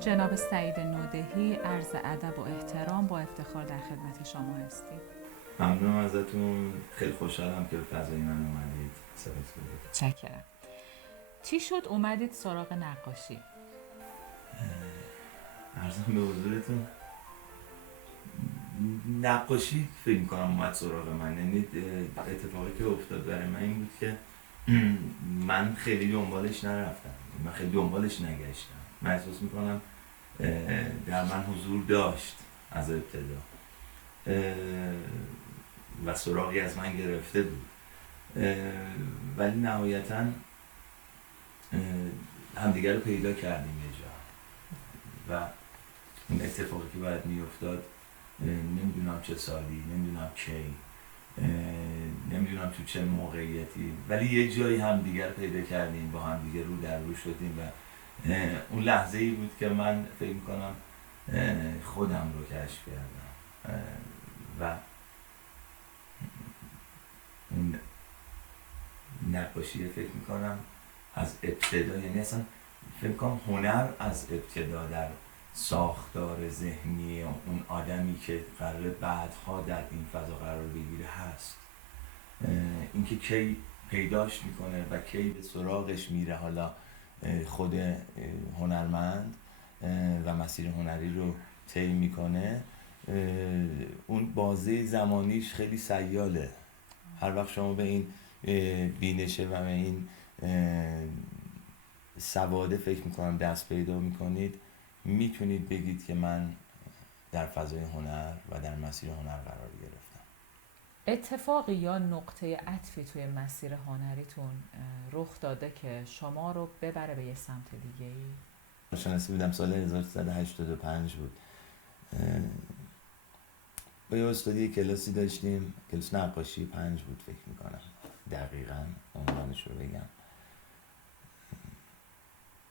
جناب سعید نودهی، عرض ادب و احترام با افتخار در خدمت شما هستیم. ممنونم ازتون، خیلی خوشحالم که به فضای من اومدید. سپاسگزارم. چکرم. چی شد اومدید سراغ نقاشی؟ عرضم به حضورتون، نقاشی فکر میکنم اومد سراغ من. یعنی اتفاقی که افتاد برای من این بود که من خیلی دنبالش نرفتم، من خیلی دنبالش نگشتم. من احساس میکنم در من حضور داشت از ابتدا و سراغی از من گرفته بود، ولی نهایتا همدیگر رو پیدا کردیم یه جا و این اتفاقی که باید میافتاد، نمیدونم چه سالی، نمیدونم کی، نمیدونم تو چه موقعیتی، ولی یه جایی همدیگر پیدا کردیم، با همدیگر رو در رو شدیم و اون لحظه ای بود که من فکر میکنم خودم رو کشف کردم و اون نقاشی فکر میکنم از ابتدا، یعنی اصلا فکر میکنم هنر از ابتدا در ساختار ذهنی اون آدمی که قراره بعدها در این فضا قرار بگیره هست. اینکه کی پیداش میکنه و کی به سراغش میره، حالا خود هنرمند و مسیر هنری رو طی میکنه، اون بازه زمانیش خیلی سیاله. هر وقت شما به این بینشه و به این سواده فکر میکنم دست پیدا میکنید، میتونید بگید که من در فضای هنر و در مسیر هنر قرار گرفتم. اتفاقی یا نقطه عطفی توی مسیر هنریتون رخ داده که شما رو ببره به یه سمت دیگه ای؟ شناسی بودم، سال 1385 بود. با یه استادی کلاسی داشتیم، کلاس نقاشی 5 بود فکر میکنم، دقیقاً عنوانش رو بگم.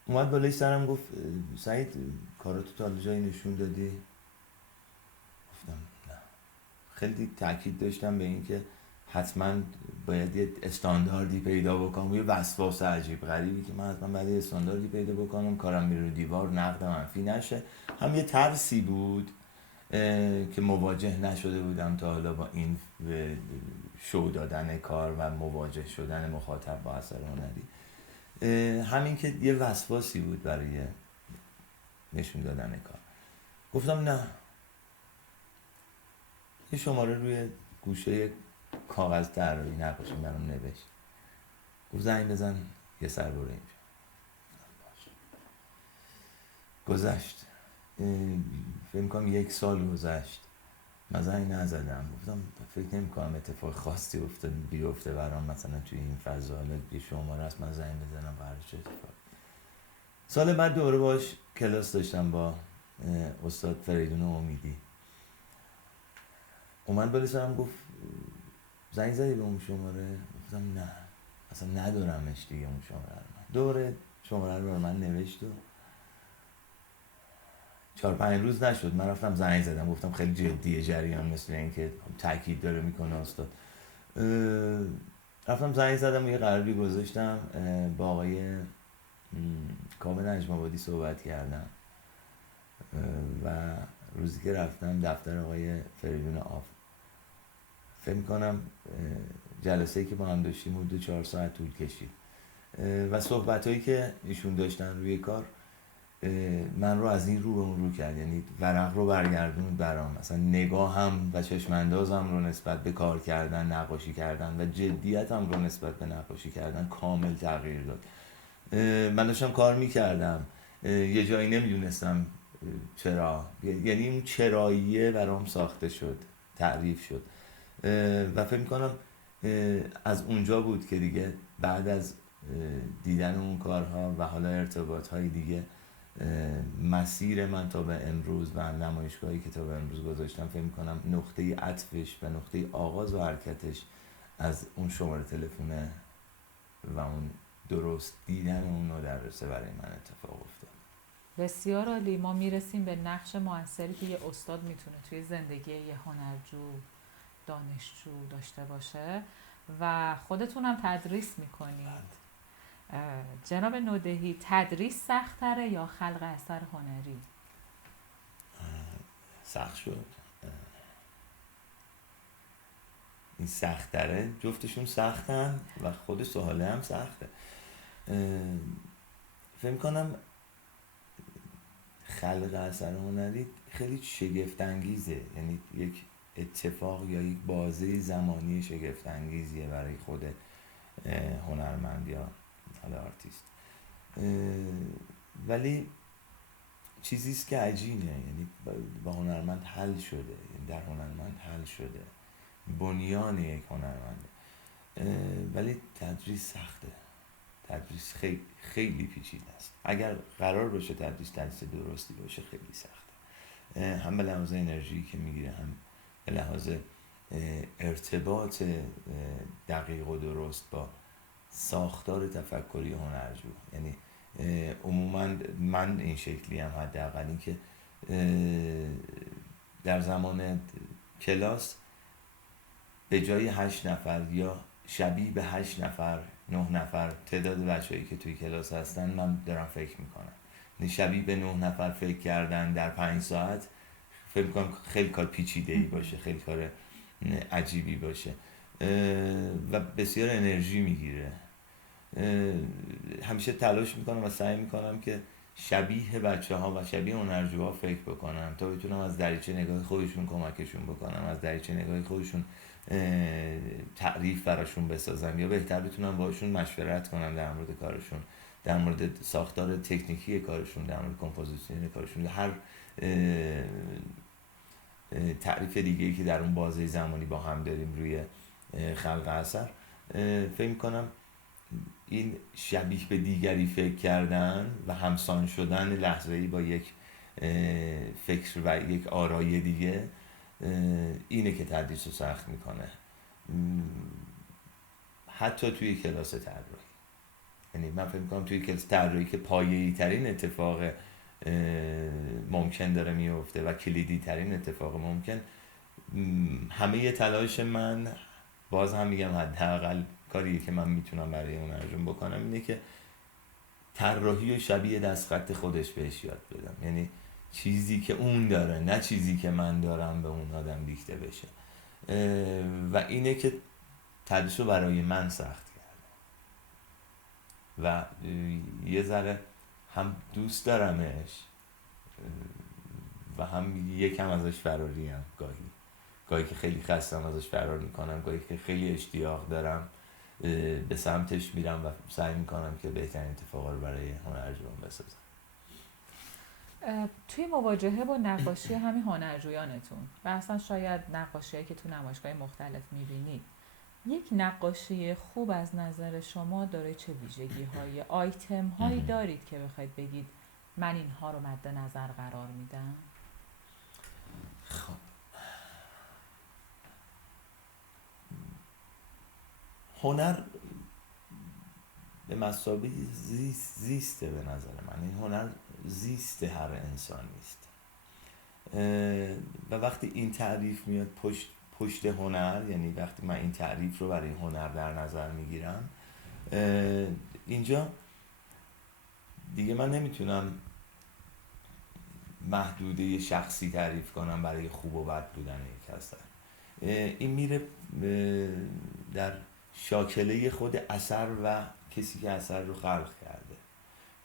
اومد بالای سرم گفت سعید کاراتو تا حالا جایی نشون دادی؟ گفتم نه. خیلی تاکید داشتم به این که حتما باید یه استانداردی پیدا بکنم، یه وسواس عجیب غریبی که من حتما باید یه استانداردی پیدا بکنم، کارم میره رو دیوار، نقد منفی نشه. هم یه ترسی بود که مواجه نشده بودم تا حالا با این شو دادن کار و مواجه شدن مخاطب با اثر هنری. همین که یه وسواسی بود برای نشون دادن کار. گفتم نه. یه شماره روی گوشه کاغذ طراحی نقاشی برام نوشت، گفت زنگ بزن یه سر برو اینجا. گذشت، فکر کنم 1 سال گذشت، من زنگ نزدم. گفتم فکر نمی کنم اتفاق خاصی بیفته برام، مثلا توی این فضا یه شماره است من زنگ بزنم قرار چه اتفاق. سال بعد دوره باش کلاس داشتم با استاد فریدون امیدی. اومد بالا سرم گفت زنگ زدی به اون شماره؟ گفتم نه، اصلا ندارمش دیگه اون شماره رو. دوره شماره رو من نوشت و 4-5 روز نشد من رفتم زنگ زدم، گفتم خیلی جدیه جریان، مثل این که تاکید داره میکنه استاد. رفتم زنگ زدم و یه قراردی گذاشتم با آقای کامل نجم‌آبادی صحبت کردم و روزی که رفتم دفتر آقای فریدون آف، فکر میکنم جلسه‌ای که با هم داشتیم حدود 4 ساعت طول کشید و صحبتایی که ایشون داشتن روی کار من رو از این رو به اون رو کرد، یعنی ورق رو برگردوند برام، مثلا نگاهم و چشم اندازم رو نسبت به کار کردن، نقاشی کردن و جدیتم رو نسبت به نقاشی کردن کامل تغییر داد. من داشتم کار میکردم، یه جایی نمیدونستم چرا، یعنی اون چراییه برام ساخته شد، تعریف شد و فکر میکنم از اونجا بود که دیگه بعد از دیدن اون کارها و حالا ارتباطهای دیگه، مسیر من تا به امروز و نمایشگاهی که تا به امروز گذاشتم، فکر میکنم نقطه عطفش و نقطه آغاز و حرکتش از اون شماره تلفونه و اون درست دیدن اون مدرسه برای من اتفاق افتاد. بسیار عالی. ما میرسیم به نقش موثری که یه استاد میتونه توی زندگی یه هنرجو، دانشجو داشته باشه و خودتونم تدریس میکنید. جناب نودهی، تدریس سخت‌تره یا خلق اثر هنری؟ سخت شد. این سخت تره، جفتشون سختن و خود سهاله هم سخته. فکر کنم خلق اثر هنری خیلی شگفت انگیزه، یعنی یک اتفاق یا یک بازه زمانی شگفت انگیزیه برای خود هنرمند یا حالا آرتیست. ولی چیزی است که عجینه، یعنی با هنرمند حل شده، یعنی در هنرمند حل شده، بنیان یک هنرمنده. ولی تدریس سخته، تدریس خیلی خیلی پیچیده است. اگر قرار باشه تدریس درستی باشه خیلی سخته، هم به لحاظ انرژی که میگیره، هم به لحاظ ارتباط دقیق و درست با ساختار تفکری هنرجو. یعنی عموما من این شکلی هم، حداقل این که در زمان کلاس به جای 8 نفر یا شبیه به 8 نفر 9 نفر تعداد بچه‌ای که توی کلاس هستن من دارم فکر میکنم. شبیه به 9 نفر فکر کردن در 5 ساعت فکر میکنم خیلی کار پیچیده‌ای باشه، خیلی کار عجیبی باشه و بسیار انرژی میگیره. همیشه تلاش میکنم و سعی میکنم که شبیه بچه ها و شبیه هنرجوها فکر بکنم تا بتونم از دریچه نگاه خودشون کمکشون بکنم، از دریچه نگاه خودشون تعریف براشون بسازم، یا بهتر بتونم باشون مشورت کنم در مورد کارشون، در مورد ساختار تکنیکی کارشون، در مورد کمپوزیسیون کارشون، هر تعریف دیگه‌ای که در اون بازه زمانی با هم داریم روی خلق اثر. فکر می‌کنم این شبیه به دیگری فکر کردن و همسان شدن لحظه‌ای با یک فکر و یک آرای دیگه اینه که تدریس رو سخت میکنه، حتی توی کلاس طراحی. یعنی من فکر میکنم توی کلاس طراحی که پایه‌ای ترین اتفاق ممکن داره میفته و کلیدی ترین اتفاق ممکن، همه تلاش من، باز هم میگم حداقل کاریه که من میتونم برای اون انجام بکنم اینه که طراحی و شبیه دستخط خودش بهش یاد بدم. یعنی چیزی که اون داره، نه چیزی که من دارم به اون آدم دیکته بشه. و اینه که تدریس رو برای من سخت کرده و یه ذره هم دوست دارمش و هم یکم ازش فراریم. گاهی که خیلی خستم ازش فرار میکنم، گاهی که خیلی اشتیاق دارم به سمتش میرم و سعی میکنم که بهترین اتفاقا رو برای هنرجویان بسازم. توی مواجهه با نقاشی همین هنرجویانتون و اصلا شاید نقاشی‌هایی که تو نمایشگاه مختلف میبینید، یک نقاشی خوب از نظر شما داره چه ویژگی‌های، آیتم‌هایی دارید که بخواید بگید من اینها رو مد نظر قرار میدم؟ خب هنر به مثابه زیسته به نظر من. این هنر زیست هر انسانی است و وقتی این تعریف میاد پشت هنر، یعنی وقتی من این تعریف رو برای هنر در نظر میگیرم، اینجا دیگه من نمیتونم محدوده شخصی تعریف کنم برای خوب و بد بودن یک اثر. این میره در شاکله خود اثر و کسی که اثر رو خلق کرده.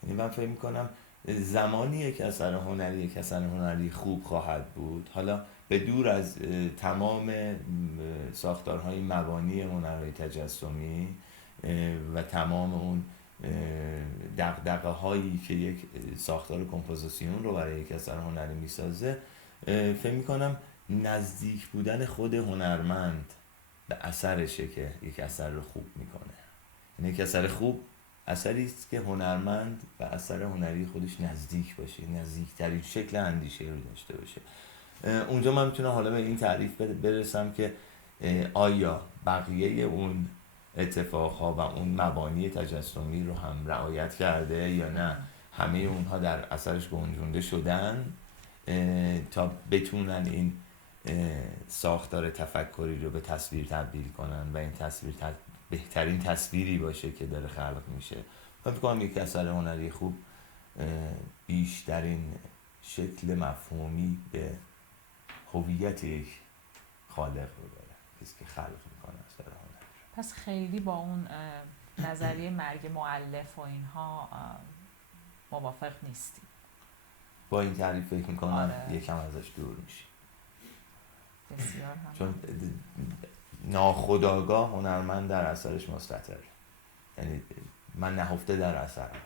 یعنی من فکر میکنم زمانی یک اثر هنری خوب خواهد بود، حالا به دور از تمام ساختارهای مبانی هنرهای تجسمی و تمام اون دغدغه هایی که یک ساختار کمپوزیسیون رو برای یک اثر هنری میسازه، فکر میکنم نزدیک بودن خود هنرمند به اثرشه که یک اثر رو خوب میکنه. یعنی یک اثر خوب اثری است که هنرمند و اثر هنری خودش نزدیک باشه، نزدیکترین شکل اندیشه رو داشته باشه. اونجا من میتونم حالا به این تعریف برسم که آیا بقیه اون اتفاقها و اون مبانی تجسمی رو هم رعایت کرده یا نه، همه اونها در اثرش گنجونده شدن تا بتونن این ساختار تفکری رو به تصویر تبدیل کنن و این تصویر بهترین تصویری باشه که داره خلق میشه من فکر کنم یک اثر هنری خوب بیشترین شکل مفهومی به هویت یک خالق رو داره، کسی که خلق میکنه اثر هنری. پس خیلی با اون نظریه مرگ مؤلف و اینها موافق نیستی؟ با این تعریف فکر میکنم آره. یکم ازش دور میشی. بسیار هم. چون ناخودآگاه هنرمند در اثرش مستتر، یعنی من نهفته در اثرم.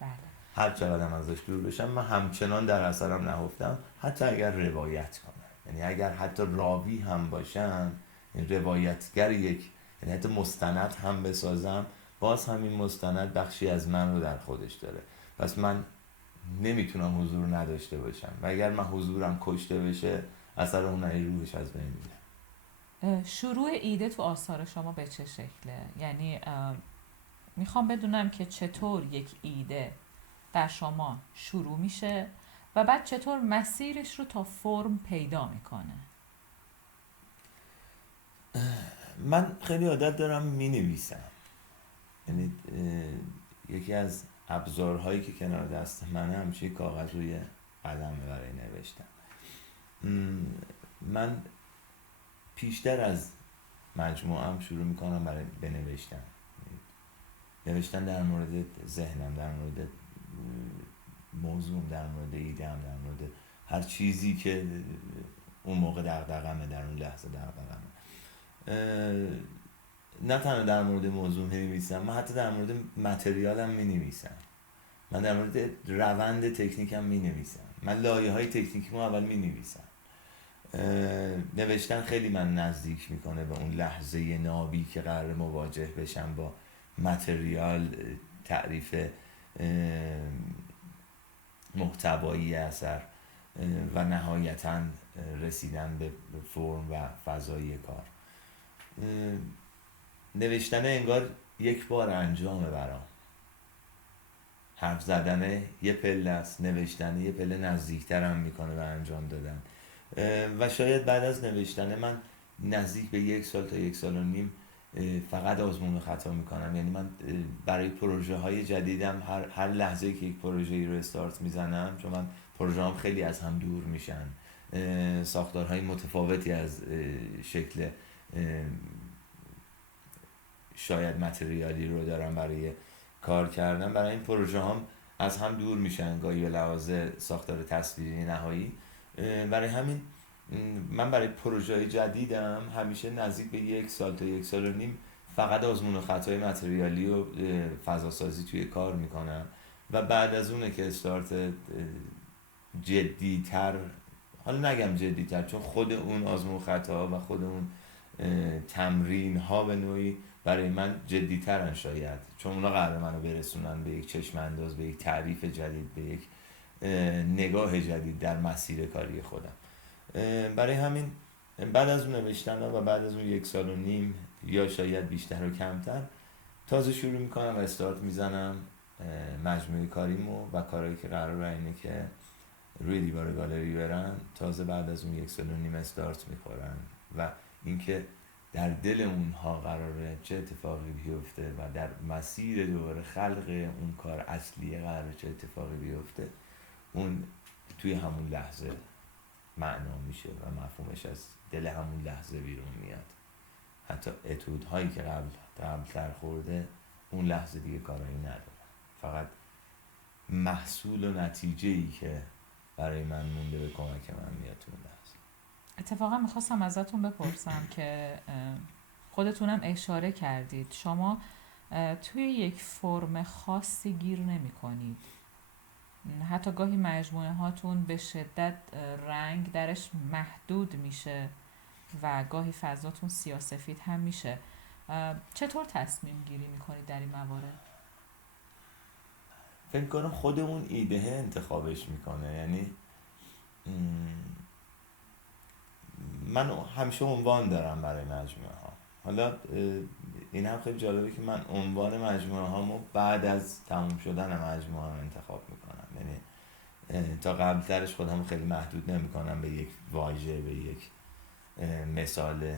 بله. هر چقدر ازش دور بشم من همچنان در اثرم نهفتم، حتی اگر روایت کنم، یعنی اگر حتی راوی هم باشم، این روایتگر یک، یعنی حتی مستند هم بسازم، باز همین مستند بخشی از من رو در خودش داره. پس من نمیتونم حضور نداشته باشم و اگر من حضورم کشته بشه اثر هنری روحش از بین میره. شروع ایده تو آثار شما به چه شکله؟ یعنی میخوام بدونم که چطور یک ایده در شما شروع میشه و بعد چطور مسیرش رو تا فرم پیدا میکنه. من خیلی عادت دارم می نویسم، یعنی یکی از ابزارهایی که کنار دست منه همیشه کاغذ و یه قلمه برای نوشتن. من پیشتر از مجموعه‌ام شروع میکنم برای بنوشتن، نوشتن در مورد ذهنم، در مورد موضوع، در مورد ایده‌ام، در مورد هر چیزی که اون موقع دغدغه‌مه، در اون لحظه دغدغه‌مه. نه تنها در مورد موضوع می‌نویسم، من حتی در مورد متریالم می‌نویسم. من در مورد روند تکنیکم می‌نویسم. من لایه‌های تکنیکیمو اول می‌نویسم. نوشتن خیلی من نزدیک میکنه به اون لحظه نابی که قرار مواجه بشم با متریال، تعریف محتوایی اثر و نهایتاً رسیدن به فرم و فضای کار. نوشتن انگار یک بار انجامه برام. حرف زدن یه پله است، نوشتن یه پله نزدیکترم میکنه به انجام دادن. و شاید بعد از نوشتن من نزدیک به 1 سال تا 1 سال و نیم فقط آزمون و خطا میکنم. یعنی من برای پروژه های جدیدم هر لحظه که یک پروژه‌ای رو استارت میزنم، چون من پروژه هم خیلی از هم دور میشن، ساختارهای متفاوتی از شکل شاید متریالی رو دارم برای کار کردن، برای این پروژه هم از هم دور میشن گاهی به لحاظ ساختار تصویری نهایی. برای همین من برای پروژه جدیدم همیشه نزدیک به 1 سال تا 1 سال و نیم فقط آزمون و خطای متریالی و فضاسازی توی کار میکنم و بعد از اونه که استارت جدیتر، حالا نگم جدیتر چون خود اون آزمون و خطا و خود اون تمرین ها به نوعی برای من جدیترن شاید، چون اونا قراره منو برسونن به یک چشم انداز، به یک تعریف جدید، به یک نگاه جدید در مسیر کاری خودم. برای همین بعد از اون نوشتن و بعد از اون 1 سال و نیم یا شاید بیشتر و کمتر تازه شروع میکنم و استارت میزنم مجموعه کاریمو و کارهایی که قراره اینه که روی دیوار گالری برن، تازه بعد از اون 1 سال و نیم استارت میخورن و اینکه در دل اونها قراره چه اتفاقی بیفته و در مسیر دوباره خلق اون کار اصلی قراره چه اتفاقی بیفته، اون توی همون لحظه معنا میشه و مفهومش از دل همون لحظه بیرون میاد. حتی اتودهایی که قبل‌تر خورده اون لحظه دیگه کارایی نداره، فقط محصول و نتیجه‌ای که برای من مونده به کمک من میاد تو اون لحظه. اتفاقا میخواستم ازتون بپرسم که خودتونم اشاره کردید شما توی یک فرم خاصی گیر نمی کنید، حتی گاهی مجموعه هاتون به شدت رنگ درش محدود میشه و گاهی فضاتون سیاه‌سفید هم میشه. چطور تصمیم گیری میکنید در این موارد؟ فکر کنم خود اون ایده انتخابش میکنه. یعنی من همیشه عنوان دارم برای مجموعه ها. حالا این هم خیلی جالبه که من عنوان مجموعه هامو بعد از تموم شدن مجموعه هم انتخاب میکنم. یعنی تا قبل ترش خودم خیلی محدود نمی کنم به یک واژه، به یک مثال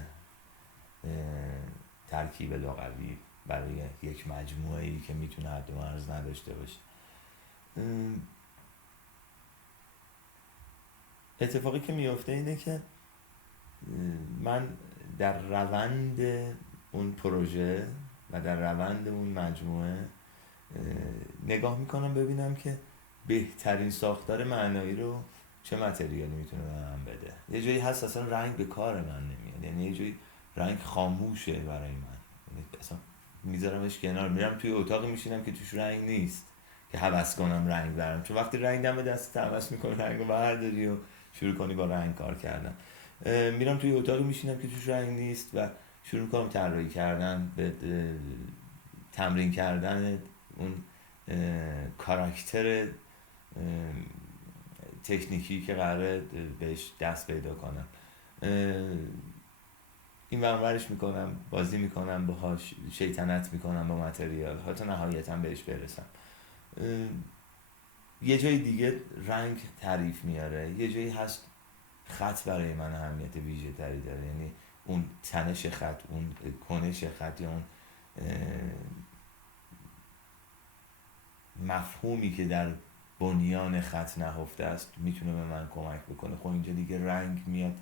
ترکیب لغوی، برای یک مجموعه ای که میتونه حد و مرز نداشته باشه. اتفاقی که میفته اینه که من در روند اون پروژه و در روند اون مجموعه نگاه میکنم ببینم که بهترین ساختار معنایی رو چه متریالی میتونه به من بده. یه جایی هست اصلا رنگ به کار من نمیاد، یعنی یه جایی رنگ خاموشه برای من، یعنی اصلا میذارمش کنار، میرم توی اتاقی میشینم که توش رنگ نیست که هوس کنم رنگ برم، چون وقتی رنگ دم دست هوس میکنی رنگ رو برداری و شروع کنی با رنگ کار کردن. میرم توی اتاقی میشینم که توش رنگ نیست و شروع کنم طراحی کردن، به تمرین کردن اون کاراکتر تکنیکی که قراره بهش دست پیدا کنم. این ورش میکنم، بازی میکنم باهاش، شیطنت میکنم با متریال تا نهایتا بهش برسم. یه جای دیگه رنگ تعریف میاره، یه جایی هست خط برای من اهمیت ویژه تری داره، یعنی اون تنش خط، اون کنش خط، یا اون مفهومی که در بنیان خط نهفته است میتونه به من کمک بکنه. خب اینجا دیگه رنگ میاد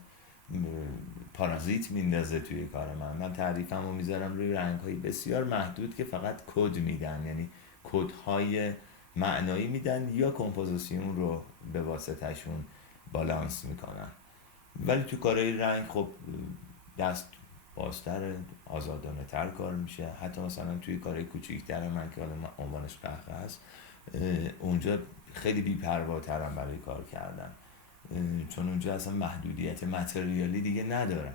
پارازیت میندازه توی کار من تعریفم رو میذارم روی رنگ های بسیار محدود که فقط کد میدن، یعنی کد های معنایی میدن یا کمپوزیسیون رو به واسطهشون بالانس میکنن. ولی تو کارهای رنگ خب دست بازتر، آزادانه تر کار میشه. حتی مثلا توی کارهای کوچیک‌تر من که حالا عنوانش قهقه هست، اونجا خیلی بی‌پرواترم برای کار کردن، چون اونجا اصلا محدودیت متریالی دیگه ندارم.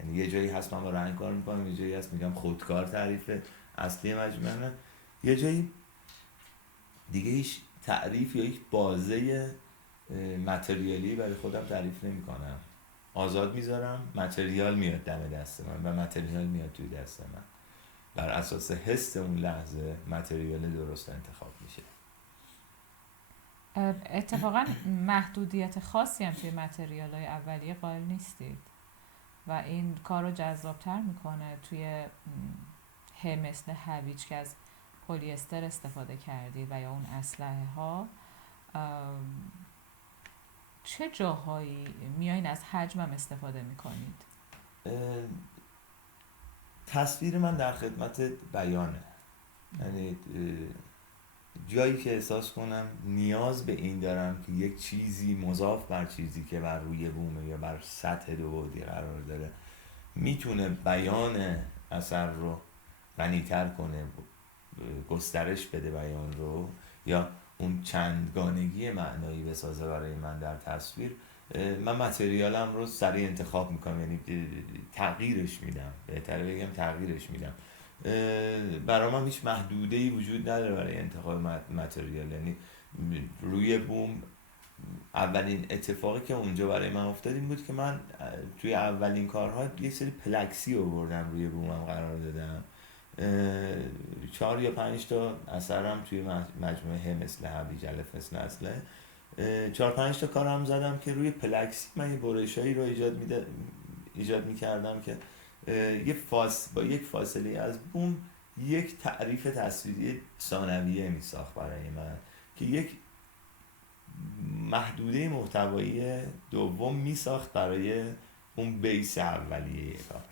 یعنی یه جایی هست من با رنگ کار میکنم، یه جایی هست میگم خودکار تعریف اصلی مجموعه، یه جایی دیگه هیچ تعریف یا هیچ بازه متریالی برای خودم تعریف نمیکنم، آزاد میذارم، متریال میاد دم دست من و متریال میاد توی دست من، بر اساس حس اون لحظه متریال درست انتخاب میشه. اتفاقا محدودیت خاصی هم توی متریال های اولیه قائل نیستید و این کار رو جذابتر میکنه. توی مثل هویج که از پلی استر استفاده کردید و یا اون اسلحه ها، چه جاهایی میایین از حجمم استفاده میکنید؟ تصویر من در خدمت بیانه، یعنی جایی که احساس کنم نیاز به این دارم که یک چیزی مضاف بر چیزی که بر روی بومه یا بر سطح دو بعدی قرار داره میتونه بیان اثر رو غنی‌تر کنه، گسترش بده بیان رو، یا اون چندگانگی معنایی بسازه برای من در تصویر، من متریالم رو سریع انتخاب میکنم، یعنی تغییرش میدم، بهتره بگم تغییرش میدم. برای من هیچ محدوده‌ای وجود نداره برای انتخاب متریال. یعنی روی بوم اولین اتفاقی که اونجا برای من افتاد این بود که من توی اولین کارها یک سری پلکسی آوردم روی بومم قرار دادم، 4 یا 5 تا اثرم توی مجموعه مثل هویج مثل اسلحه، 4-5 تا کارم زدم که روی پلکسی من یه برشایی رو ایجاد می‌کردم که با یک فاصله از بوم یک تعریف تصویری ثانویه میساخت برای من که یک محدوده محتوایی دوم میساخت برای اون بیس اولیه کار.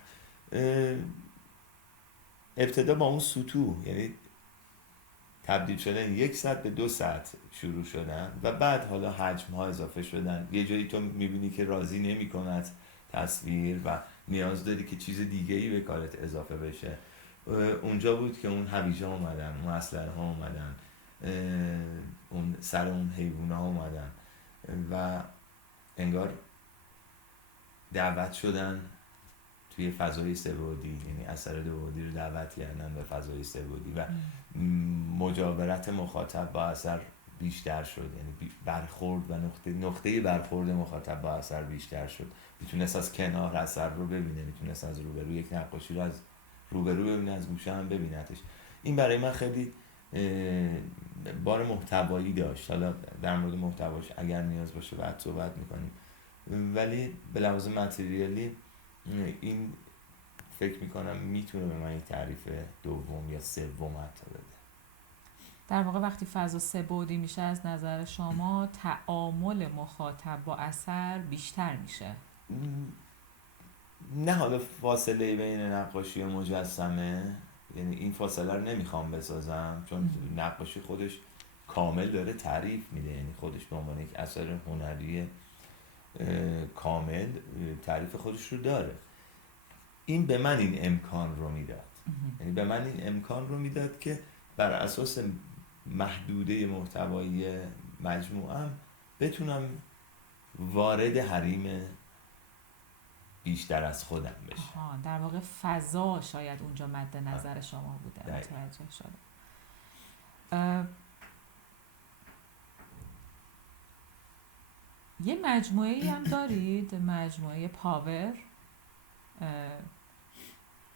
ابتدا با اون سطوح، یعنی تبدیل شدن 1 سطح به 2 سطح شروع شدن و بعد حالا حجم ها اضافه شدن. یه جایی تو میبینی که راضی نمی کند تصویر و نیاز داری که چیز دیگه ای به کارت اضافه بشه، اونجا بود که اون هویج ها اومدن، اون اسلحه ها اومدن، اون سر اون حیوان ها اومدن و انگار دعوت شدن توی فضای سه‌بعدی، یعنی اثر دوبعدی رو دعوت کردن به فضای سه‌بعدی و مجاورت مخاطب با اثر بیشتر شد، یعنی برخورد و نقطه برخورد مخاطب با اثر بیشتر شد. میتونست از کنار اثر رو ببینه، میتونست از روبرو یک نقاشی رو از روبرو ببینه، از گوشه هم ببینتش. این برای من خیلی بار محتوایی داشت. حالا در مورد محتواش اگر نیاز باشه بعد صحبت میکنیم، ولی به لحاظ متریالی این فکر میکنم میتونه به من یک تعریف دوم یا سوم حتی بده. در واقع وقتی فضا سه بعدی میشه از نظر شما تعامل مخاطب با اثر بیشتر میشه. نه حالا فاصله بین نقاشی و مجسمه، یعنی این فاصله رو نمیخوام بسازم، چون نقاشی خودش کامل داره تعریف میده، یعنی خودش به عنوان یک اثر هنری کامل تعریف خودش رو داره. این به من این امکان رو میداد، یعنی به من این امکان رو میداد که بر اساس محدوده محتوایی مجموعم بتونم وارد حریم بیشتر از خودم بشه. در واقع فضا شاید اونجا مد نظر شما بوده. متوجه شدم. یه مجموعه‌ای هم دارید، مجموعه پاور.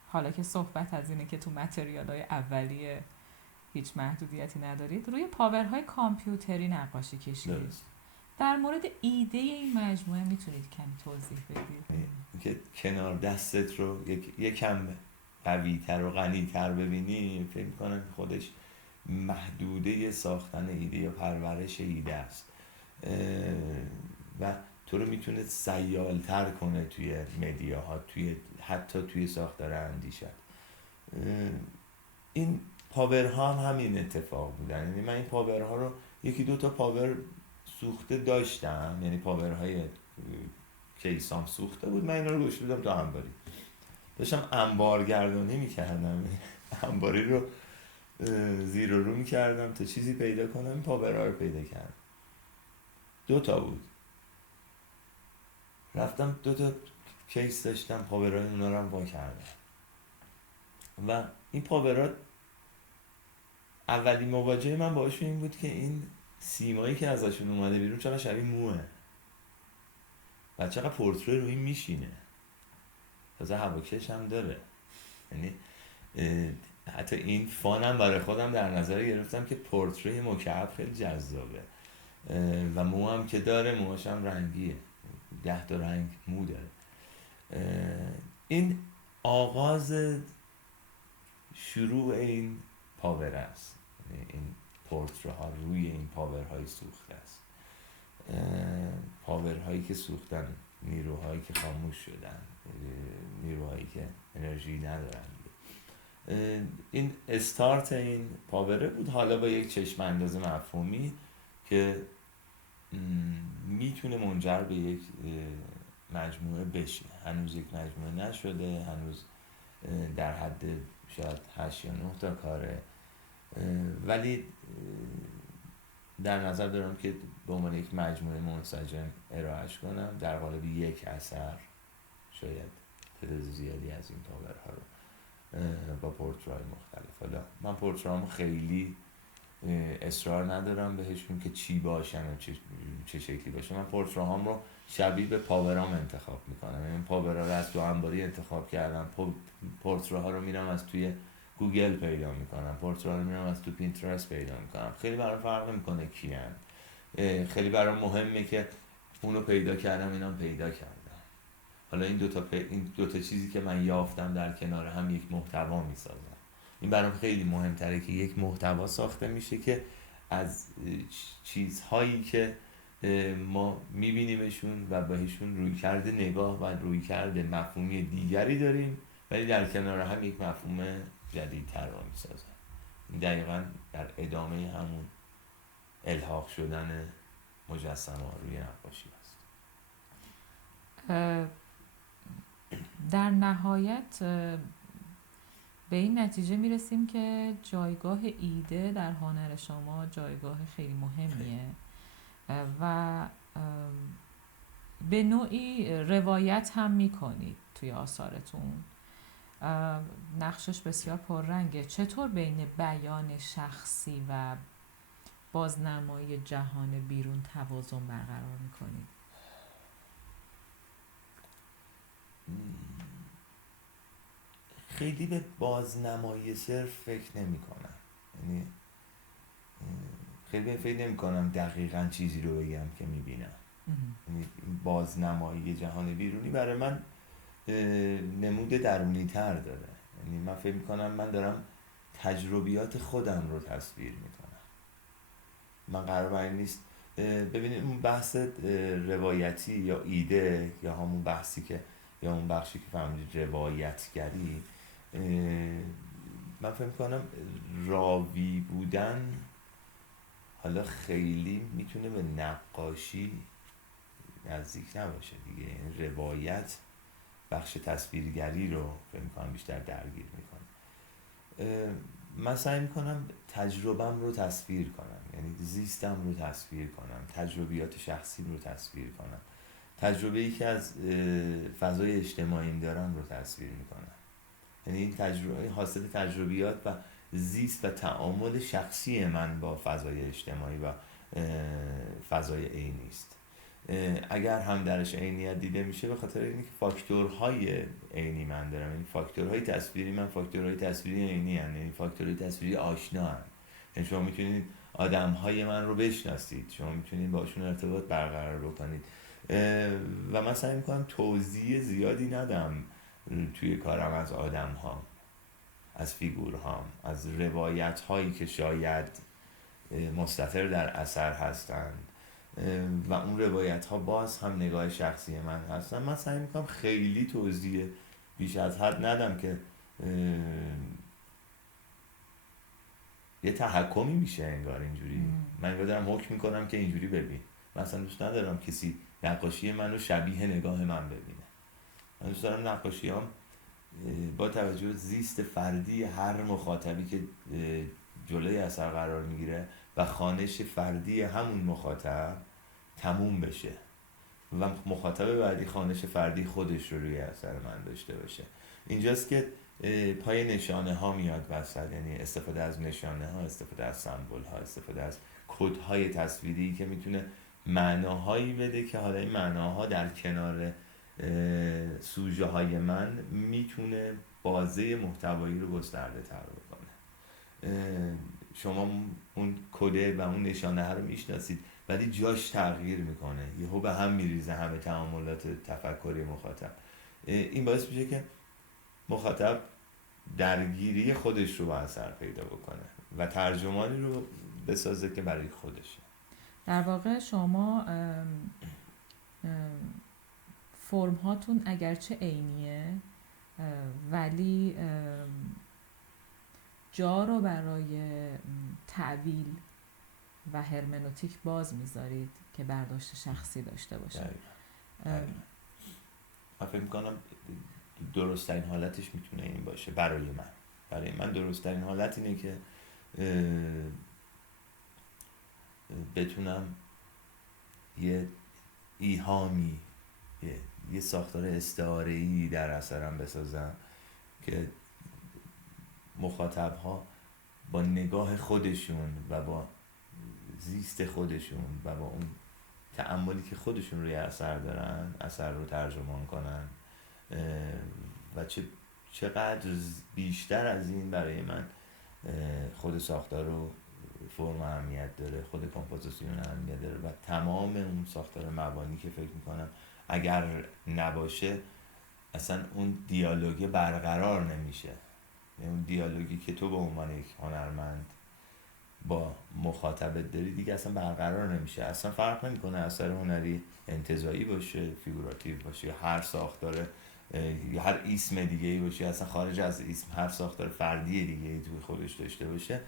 حالا که صحبت از اینه که تو متریال‌های اولیه هیچ محدودیتی ندارید، روی پاورهای کامپیوتری نقاشی کشیدید. در مورد ایده این مجموعه میتونید کمی توضیح بدید؟ که کنار دستت رو یکم قوی‌تر و غنی‌تر ببینی، فکر می‌کنم خودش محدوده ساختن ایده یا پرورش ایده است و تو رو میتونه سیال‌تر کنه توی مدیاها، حتی توی ساختار اندیشت. این پاورها هم همین اتفاق بودن، یعنی من این پاورها رو یکی دو تا پاور سوخته داشتم، یعنی پاورهای کیسام سوخته بود، من اینا رو گوشته بودم تو انباری، داشتم انبارگردانی میکردم، انباری رو زیر و رو میکردم تا چیزی پیدا کنم. این پاورها رو پیدا کردم، 2 تا بود، رفتم 2 تا کیس داشتم، پاورهای اونا رو هم وا کردم و این پاورها اولین مواجهه من باهاشون این بود که این سیمایی که ازشون اومده بیرون چقدر شبیه موه و چقدر پورتری روی میشینه، تازه هواکش هم داره. یعنی حتی این فانم برای خودم در نظر گرفتم که پورتری مکعب خیلی جذابه و مو هم که داره، موهاش هم رنگیه، 10 تا رنگ مو داره. این آغاز شروع این پاور است، این پورترها روی این پاورهای سوخته است، پاورهایی که سوختن، نیروهایی که خاموش شدن، نیروهایی که انرژی ندارن. این استارت این پاوره بود، حالا با یک چشم انداز مفهومی که میتونه منجر به یک مجموعه بشه. هنوز یک مجموعه نشده، هنوز در حد شاید 8 یا 9 تا کاره، ولی در نظر دارم که به عنوان یک مجموعه منسجم ارائهش کنم در قالب یک اثر، شاید تعداد زیادی از این پاورها رو با پورترهای مختلف. حالا من پورترهامو خیلی اصرار ندارم بهشون که چی باشن و چه شکلی باشه. من پورترهام رو شبیه به پاورام انتخاب میکنم، این پاورها رو از تو انباری انتخاب کردم، پورترها رو میرم از توی گوگل پیدا میکنم، پورترها رو میرم از تو پینترست پیدا میکنم. خیلی برام فرق نمیکنه کیان، خیلی برام مهمه که اونو پیدا کردم، اینم پیدا کردم. حالا این دو تا چیزی که من یافتم در کنار هم یک محتوا میسازن. این برام خیلی مهمتره که یک محتوا ساخته میشه که از چیزهایی که ما میبینیمشون و بهشون رویکرد نگاه و رویکرد مفهومی دیگری داریم، ولی در کنار هم یک مفهوم جدیدتر رو میسازن. این دقیقاً در ادامه همون الحاق شدن مجسمه روی نقاشی است. در نهایت به این نتیجه میرسیم که جایگاه ایده در هنر شما جایگاه خیلی مهمیه و به نوعی روایت هم میکنید توی آثارتون. نقشش بسیار پررنگه. چطور بین بیان شخصی و بازنمایی جهان بیرون توازن برقرار میکنید؟ خیلی به بازنمایی صرف فکر نمی کنم، یعنی خیلی فکر نمی کنم دقیقاً چیزی رو بگم که می بینم. یعنی بازنمایی جهان بیرونی برای من نمود درونی تر داره. یعنی من فکر میکنم من دارم تجربیات خودم رو تصویر میکنم. من قرار بر این نیست ببینید اون بحث روایتی یا ایده یا همون بحثی که یا اون بخشی که فهمید روایتگری، من فکر میکنم راوی بودن حالا خیلی میتونه به نقاشی نزدیک نباشه دیگه. این روایت بخش تصویرگری رو فکر میکنم بیشتر درگیر میکنه. من سعی میکنم تجربم رو تصویر کنم، یعنی زیستم رو تصویر کنم، تجربیات شخصیم رو تصویر کنم، تجربه‌ای که از فضای اجتماعیم دارم رو تصویر میکنم. یعنی این تجربه حاصل تجربیات و زیست و تعامل شخصی من با فضای اجتماعی و فضای عینی است. اگر هم درش عینیت دیده میشه به خاطر اینکه فاکتورهای عینی من دارم، یعنی فاکتورهای تصویری من فاکتورهای تصویری عینی هستند، یعنی فاکتورهای تصویری آشنا هستند. یعنی شما میتونید آدمهای من رو بشناسید، شما میتونید باشون ارتباط برقرار بکنید و من سعی میکنم توضیح زیادی ندم توی کارم از آدمها، از فیگورها، از روایت هایی که شاید مستتر در اثر هستند و اون روایت ها باز هم نگاه شخصی من هستن. من سعی میکنم خیلی توضیح بیش از حد ندم که یه تحکمی میشه انگار اینجوری. من انگار دارم حکم میکنم که اینجوری ببین. من اصلا دوست ندارم کسی نقاشی منو شبیه نگاه من ببینه. من دوست دارم نقاشیام با توجه به زیست فردی هر مخاطبی که جلوی اثر قرار میگیره و خوانش فردی همون مخاطب تموم بشه و مخاطب بعدی خوانش فردی خودش رو روی اثر من داشته باشه. اینجاست که پای نشانه ها میاد وسط، یعنی استفاده از نشانه ها، استفاده از سمبل ها، استفاده از کد های تصویری که میتونه معناهایی بده که حالا این معناها در کنار سوژه های من میتونه بازه محتوایی رو گسترده تر بکنه. شما اون کده و اون نشانه ها رو میشناسید ولی جاش تغییر میکنه، یهو به هم میریزه همه تعاملات تفکری مخاطب. این باعث میشه که مخاطب درگیری خودش رو با اثر پیدا بکنه و ترجمانی رو بسازه که برای خودشه. در واقع شما فرم هاتون اگرچه عینیه ولی جا رو برای تعویل و هرمنوتیک باز میذارید که برداشت شخصی داشته باشه. من فکر میکنم درست‌ترین حالتش میتونه این باشه برای من درست‌ترین حالت اینه که بتونم یه ایهامی، یه ساختار استعاره‌ای در اثرم بسازم که مخاطب‌ها با نگاه خودشون و با زیست خودشون و با اون تأملی که خودشون روی اثر دارن اثر رو ترجمان کنن و چقدر بیشتر از این برای من خود ساختار و فرم اهمیت داره، خود کامپوزیسیون اهمیت داره و تمام اون ساختار مبانی که فکر میکنم اگر نباشه اصلا اون دیالوگ برقرار نمیشه. اون دیالوگی که تو به عنوان یک هنرمند با مخاطبت داری دیگه اصلا برقرار نمیشه. اصلا فرق نمیکنه اثر هنری انتزاعی باشه، فیگوراتیو باشه، یا هر ساختار یا هر اسم دیگه ای باشه، اصلا خارج از اسم هر ساختار فردی دیگه ای توی خودش داشته باشه.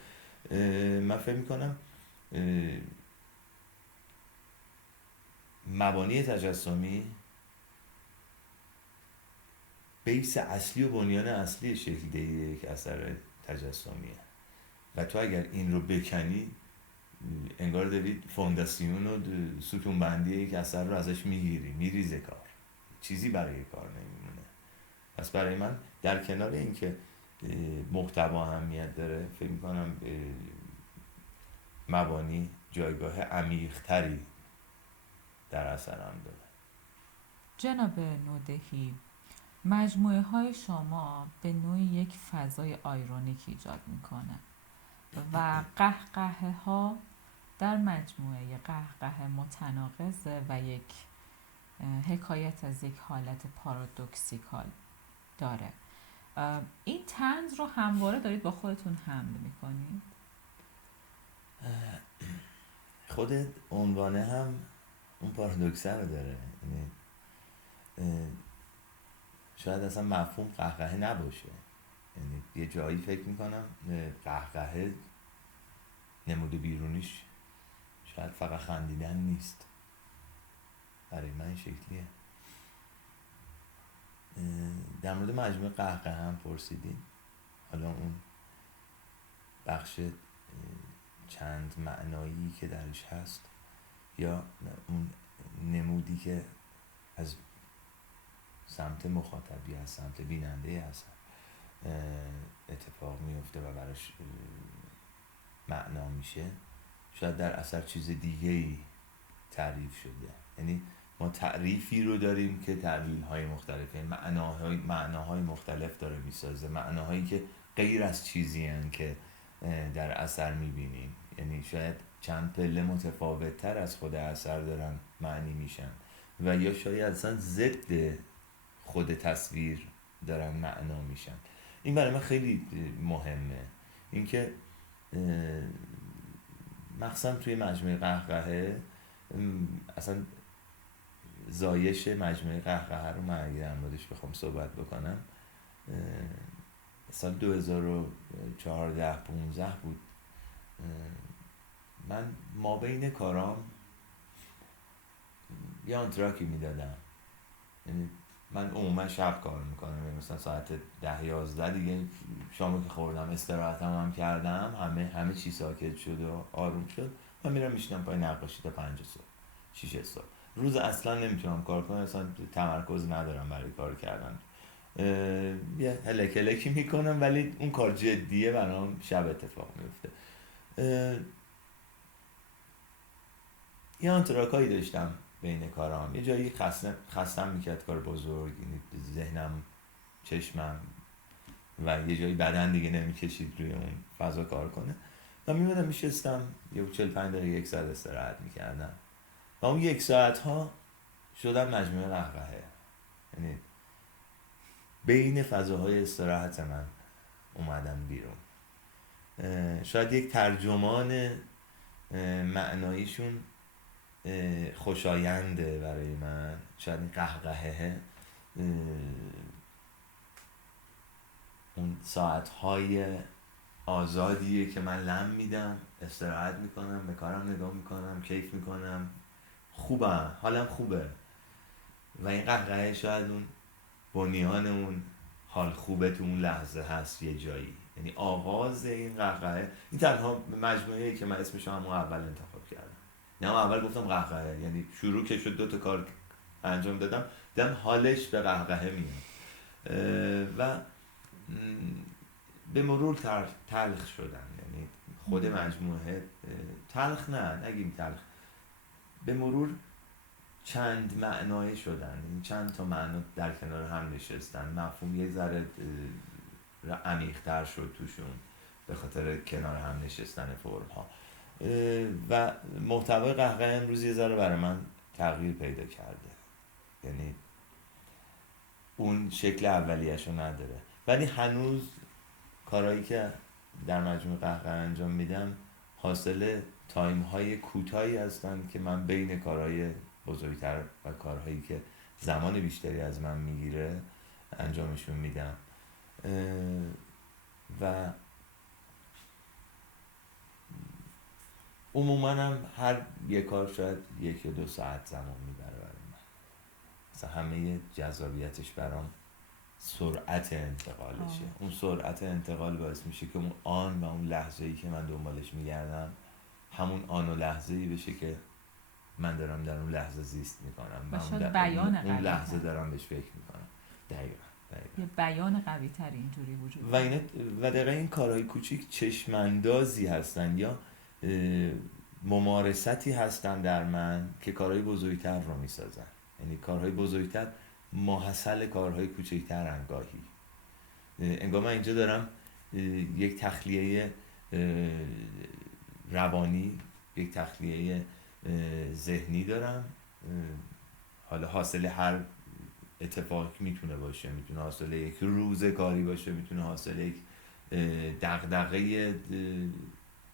من فکر میکنم مبانی تجسمی بیس اصلی و بنیان اصلی شکل دهی یک اثر تجسمیه و تو اگر این رو بکنی انگار دارید فونداسیون و ستون بندی یک اثر رو ازش میریزه کار، چیزی برای کار نمیمونه. پس برای من در کنار این که محتوا اهمیت داره، فکر میکنم مبانی جایگاه عمیق‌تری در اثرم داره. جناب نودهی، مجموعه های شما به نوعی یک فضای آیرونیک ایجاد میکنه و قهقه ها در مجموعه قهقه متناقضه و یک حکایت از یک حالت پارادوکسیکال داره. این طنز رو همواره دارید با خودتون حمل میکنید؟ خود عنوانه هم اون پارادوکسه رو داره، یعنی شاید اصلا مفهوم قهقهه نباشه، یعنی یه جایی فکر میکنم قهقهه نمود بیرونیش شاید فقط خندیدن نیست، برای من این شکلیه. در مورد مجموعه قهقه هم پرسیدین، حالا اون بخش چند معنایی که درش هست یا اون نمودی که از سمت مخاطب یا از سمت بیننده هست اتفاق میفته و براش معنا میشه، شاید در اثر چیز دیگه‌ای تعریف شده. یعنی ما تعریفی رو داریم که تعبیرهای مختلفه، معناهای مختلف داره میسازه، معناهایی که غیر از چیزی هن که در اثر میبینیم، یعنی شاید چند پله متفاوت تر از خود اثر دارن معنی میشن و یا شاید اصلا ضد خود تصویر دارن معنا میشن. این برای من خیلی مهمه، اینکه مخصوصا توی مجموعه قهقهه، اصلا زایش مجموعه قهقهه رو من اگه در موردش بخوام صحبت بکنم، سال 2014-15 بود. من ما بین کارام یه آنتراکی میدادم، یعنی من عموما شب کار میکنم، یعنی مثلا ساعت 10-11 دیگه شامو که خوردم استراحتم هم کردم، همه چی ساکت شد و آروم شد، من میرم میشینم پای نقاشی تا 5 صبح 6 صبح. روز اصلا نمیتونم کار کنم، اصلا تمرکز ندارم برای کار کردن، یه هلک هلکی میکنم، ولی اون کار جدیه برام شب اتفاق میفته. یه آنتراکایی داشتم بین کارام، یه جایی خستم میکرد کار بزرگ، یعنی ذهنم چشمم و یه جایی بدن دیگه نمیکشید روی اون فضا کار کنه و میمدم میشستم یه 45 دقیقه 1 ساعت استراحت میکردم و اون 1 ساعت ها شدم مجموعه قهقهه، یعنی بین فضاهای استراحت من اومدم بیرون. شاید یک ترجمان معناییشون خوشاینده برای من، شاید این قهقهه اون ساعتهای آزادیه که من لم میدم، استراحت میکنم، به کارم نگاه میکنم، کیف میکنم، خوبم، حالم خوبه و این قهقهه شاید اون بنیان اون حال خوبه تو اون لحظه هست یه جایی، یعنی آغاز این قهقهه. این تنها مجموعه‌ای که من اسمش هم اول انتخاب کردم، نه اول گفتم قهقهه، یعنی شروع که شد 2 تا کار انجام دادم دیدم حالش به قهقهه میاد و به مرور تلخ شدن، یعنی خود مجموعه تلخ نگیم تلخ، به مرور چند معنای شدن، یعنی چند تا معنا در کنار هم نشستن، مفهوم یه ذره عمیق‌تر شد توشون به خاطر کنار هم نشستن فرم‌ها و محتوای قهقه امروز یه ذره برای من تغییر پیدا کرده، یعنی اون شکل اولیه‌شو نداره، ولی هنوز کارهایی که در مجموعه قهقه انجام میدم حاصل تایم های کوتاهی هستن که من بین کارهای بزرگتر و کارهایی که زمان بیشتری از من میگیره انجامشون میدم و عموما هم هر یک کار شاید 1 یا 2 ساعت زمان میبره برای من، مثلا همه جذابیتش برام سرعت انتقالشه. اون سرعت انتقال باعث میشه که اون آن و اون لحظه‌ای که من دنبالش میگردم همون آن و لحظه‌ای بشه که من دارم در اون لحظه زیست میکنم و اون لحظه دارم بهش فکر میکنم. دقیقاً یه بیان قوی تر اینجوری وجود و دقیقاً این کارهای کوچیک چشماندازی هستن یا ممارستی هستن در من که کارهای بزرگتر رو میسازن، یعنی کارهای بزرگتر ماحصل کارهای کوچکتر انگاهی. انگار من اینجا دارم یک تخلیه روانی، یک تخلیه ذهنی دارم حالا حاصل هر اتفاقی میتونه باشه، میتونه حاصل یک روز کاری باشه، میتونه حاصل یک دغدغه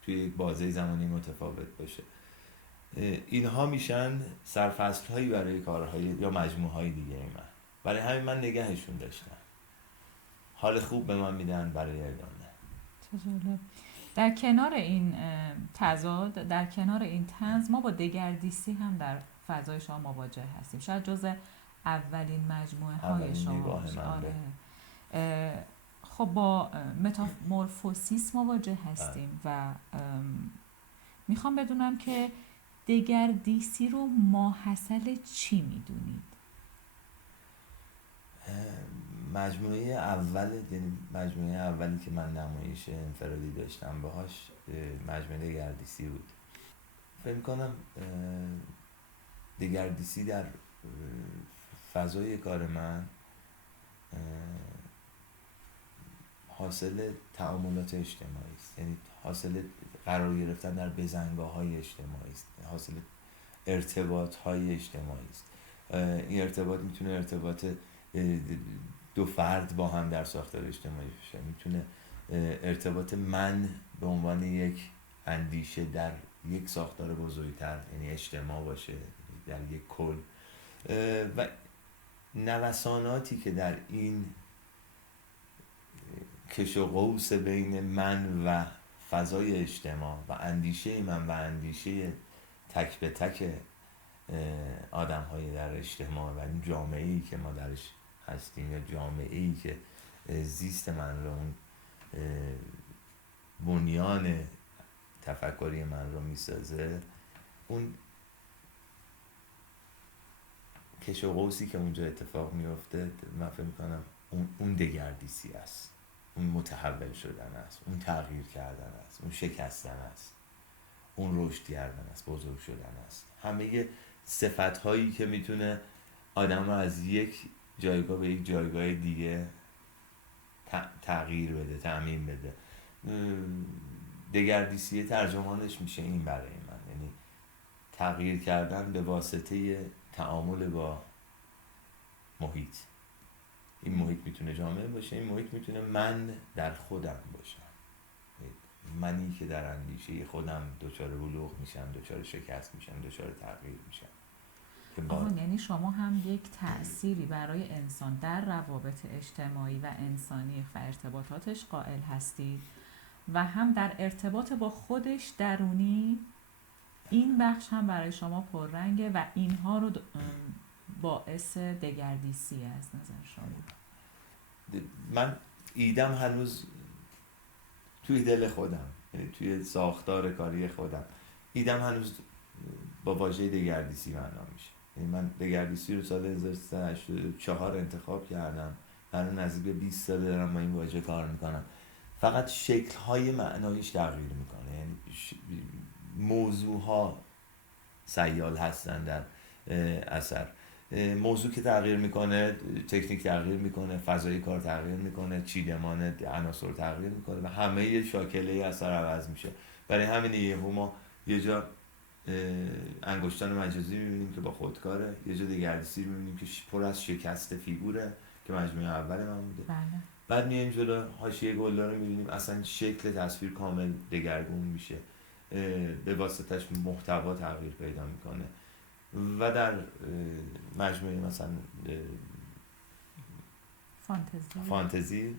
توی یک بازه زمانی متفاوت باشه. اینها میشن سرفصل هایی برای کارهای یا مجموعه های دیگه من. برای همین من نگهشون داشتم، حال خوب به من میدن برای ادامه. چه جالب. در کنار این تضاد، در کنار این طنز، ما با دگردیسی هم در فضای شما مواجه هستیم. شاید جز اولین مجموعه های شما باشه. آره. خب با متامورفوسیس مواجه هستیم و میخوام بدونم که دگردیسی رو ماحصل چی میدونید؟ مجموعه اولی که من نمایش انفرادی داشتم باهاش مجموعه دگردیسی بود. فکر می‌کنم دگردیسی در فضای کار من حاصل تعاملات اجتماعی است، یعنی حاصل قرار گرفتن در بزنگاه‌های اجتماعی است، حاصل ارتباط‌های اجتماعی است. این ارتباط میتونه ارتباط دو فرد با هم در ساختار اجتماعی باشه، میتونه ارتباط من به عنوان یک اندیشه در یک ساختار بزرگتر یعنی اجتماع باشه، در یک کل. و نوساناتی که در این کش و قوس بین من و فضای اجتماع و اندیشه من و اندیشه تک به تک آدم های در اجتماع و این جامعه ای که ما درش هستیم یا جامعه ای که زیست من رو، اون بنیان تفکری من رو میسازه، اون کش و قوسی که اونجا اتفاق میفته من فکر میکنم اون دگردیسی است، اون متحول شدن است، اون تغییر کردن است، اون شکستن است، اون رشد کردن است، بزرگ شدن است. همه صفت هایی که میتونه آدم رو از یک جایگاه به یک جایگاه دیگه تغییر بده، تعمیم بده. دگردیسی ترجمانش میشه این برای من، یعنی تغییر کردن به واسطه تعامل با محیط. این محیط میتونه جامعه باشه، این محیط میتونه من در خودم باشم، منی که در اندیشه خودم دچار بلوغ میشم، دچار شکست میشم، دچار تغییر میشم. یعنی شما هم یک تأثیری برای انسان در روابط اجتماعی و انسانی و ارتباطاتش قائل هستید و هم در ارتباط با خودش درونی این بخش هم برای شما پررنگه و اینها رو باعث دگردیسی از نظر شما. من ایدم هنوز توی دل خودم، یعنی توی ساختار کاری خودم ایدم هنوز با واژه دگردیسی معنا میشه. یعنی من دگردیسی رو سال 1384 انتخاب کردم، الان نزدیک به 20 سال دارم با این واژه کار میکنم. فقط شکل‌های معنایش تغییر میکنه، یعنی موضوعها سیال هستن در اثر. موضوع که تغییر میکنه، تکنیک تغییر میکنه، فضای کار تغییر میکنه، چیدمان عناصر تغییر میکنه و همه شاکله اثر عوض میشه. برای همین ما یه جا انگشتان مجازی میبینیم که با خودکاره، یه جا دگردیسی میبینیم که پر از شکست فیگوره که مجموعه اول من بوده. بله. بعد میایم جلو حاشیه گلدار رو میبینیم اصلا شکل تصویر کامل دگرگون میشه، به واسطش محتوا تغییر پیدا میکنه. و در مجموعه مثلا فانتزی،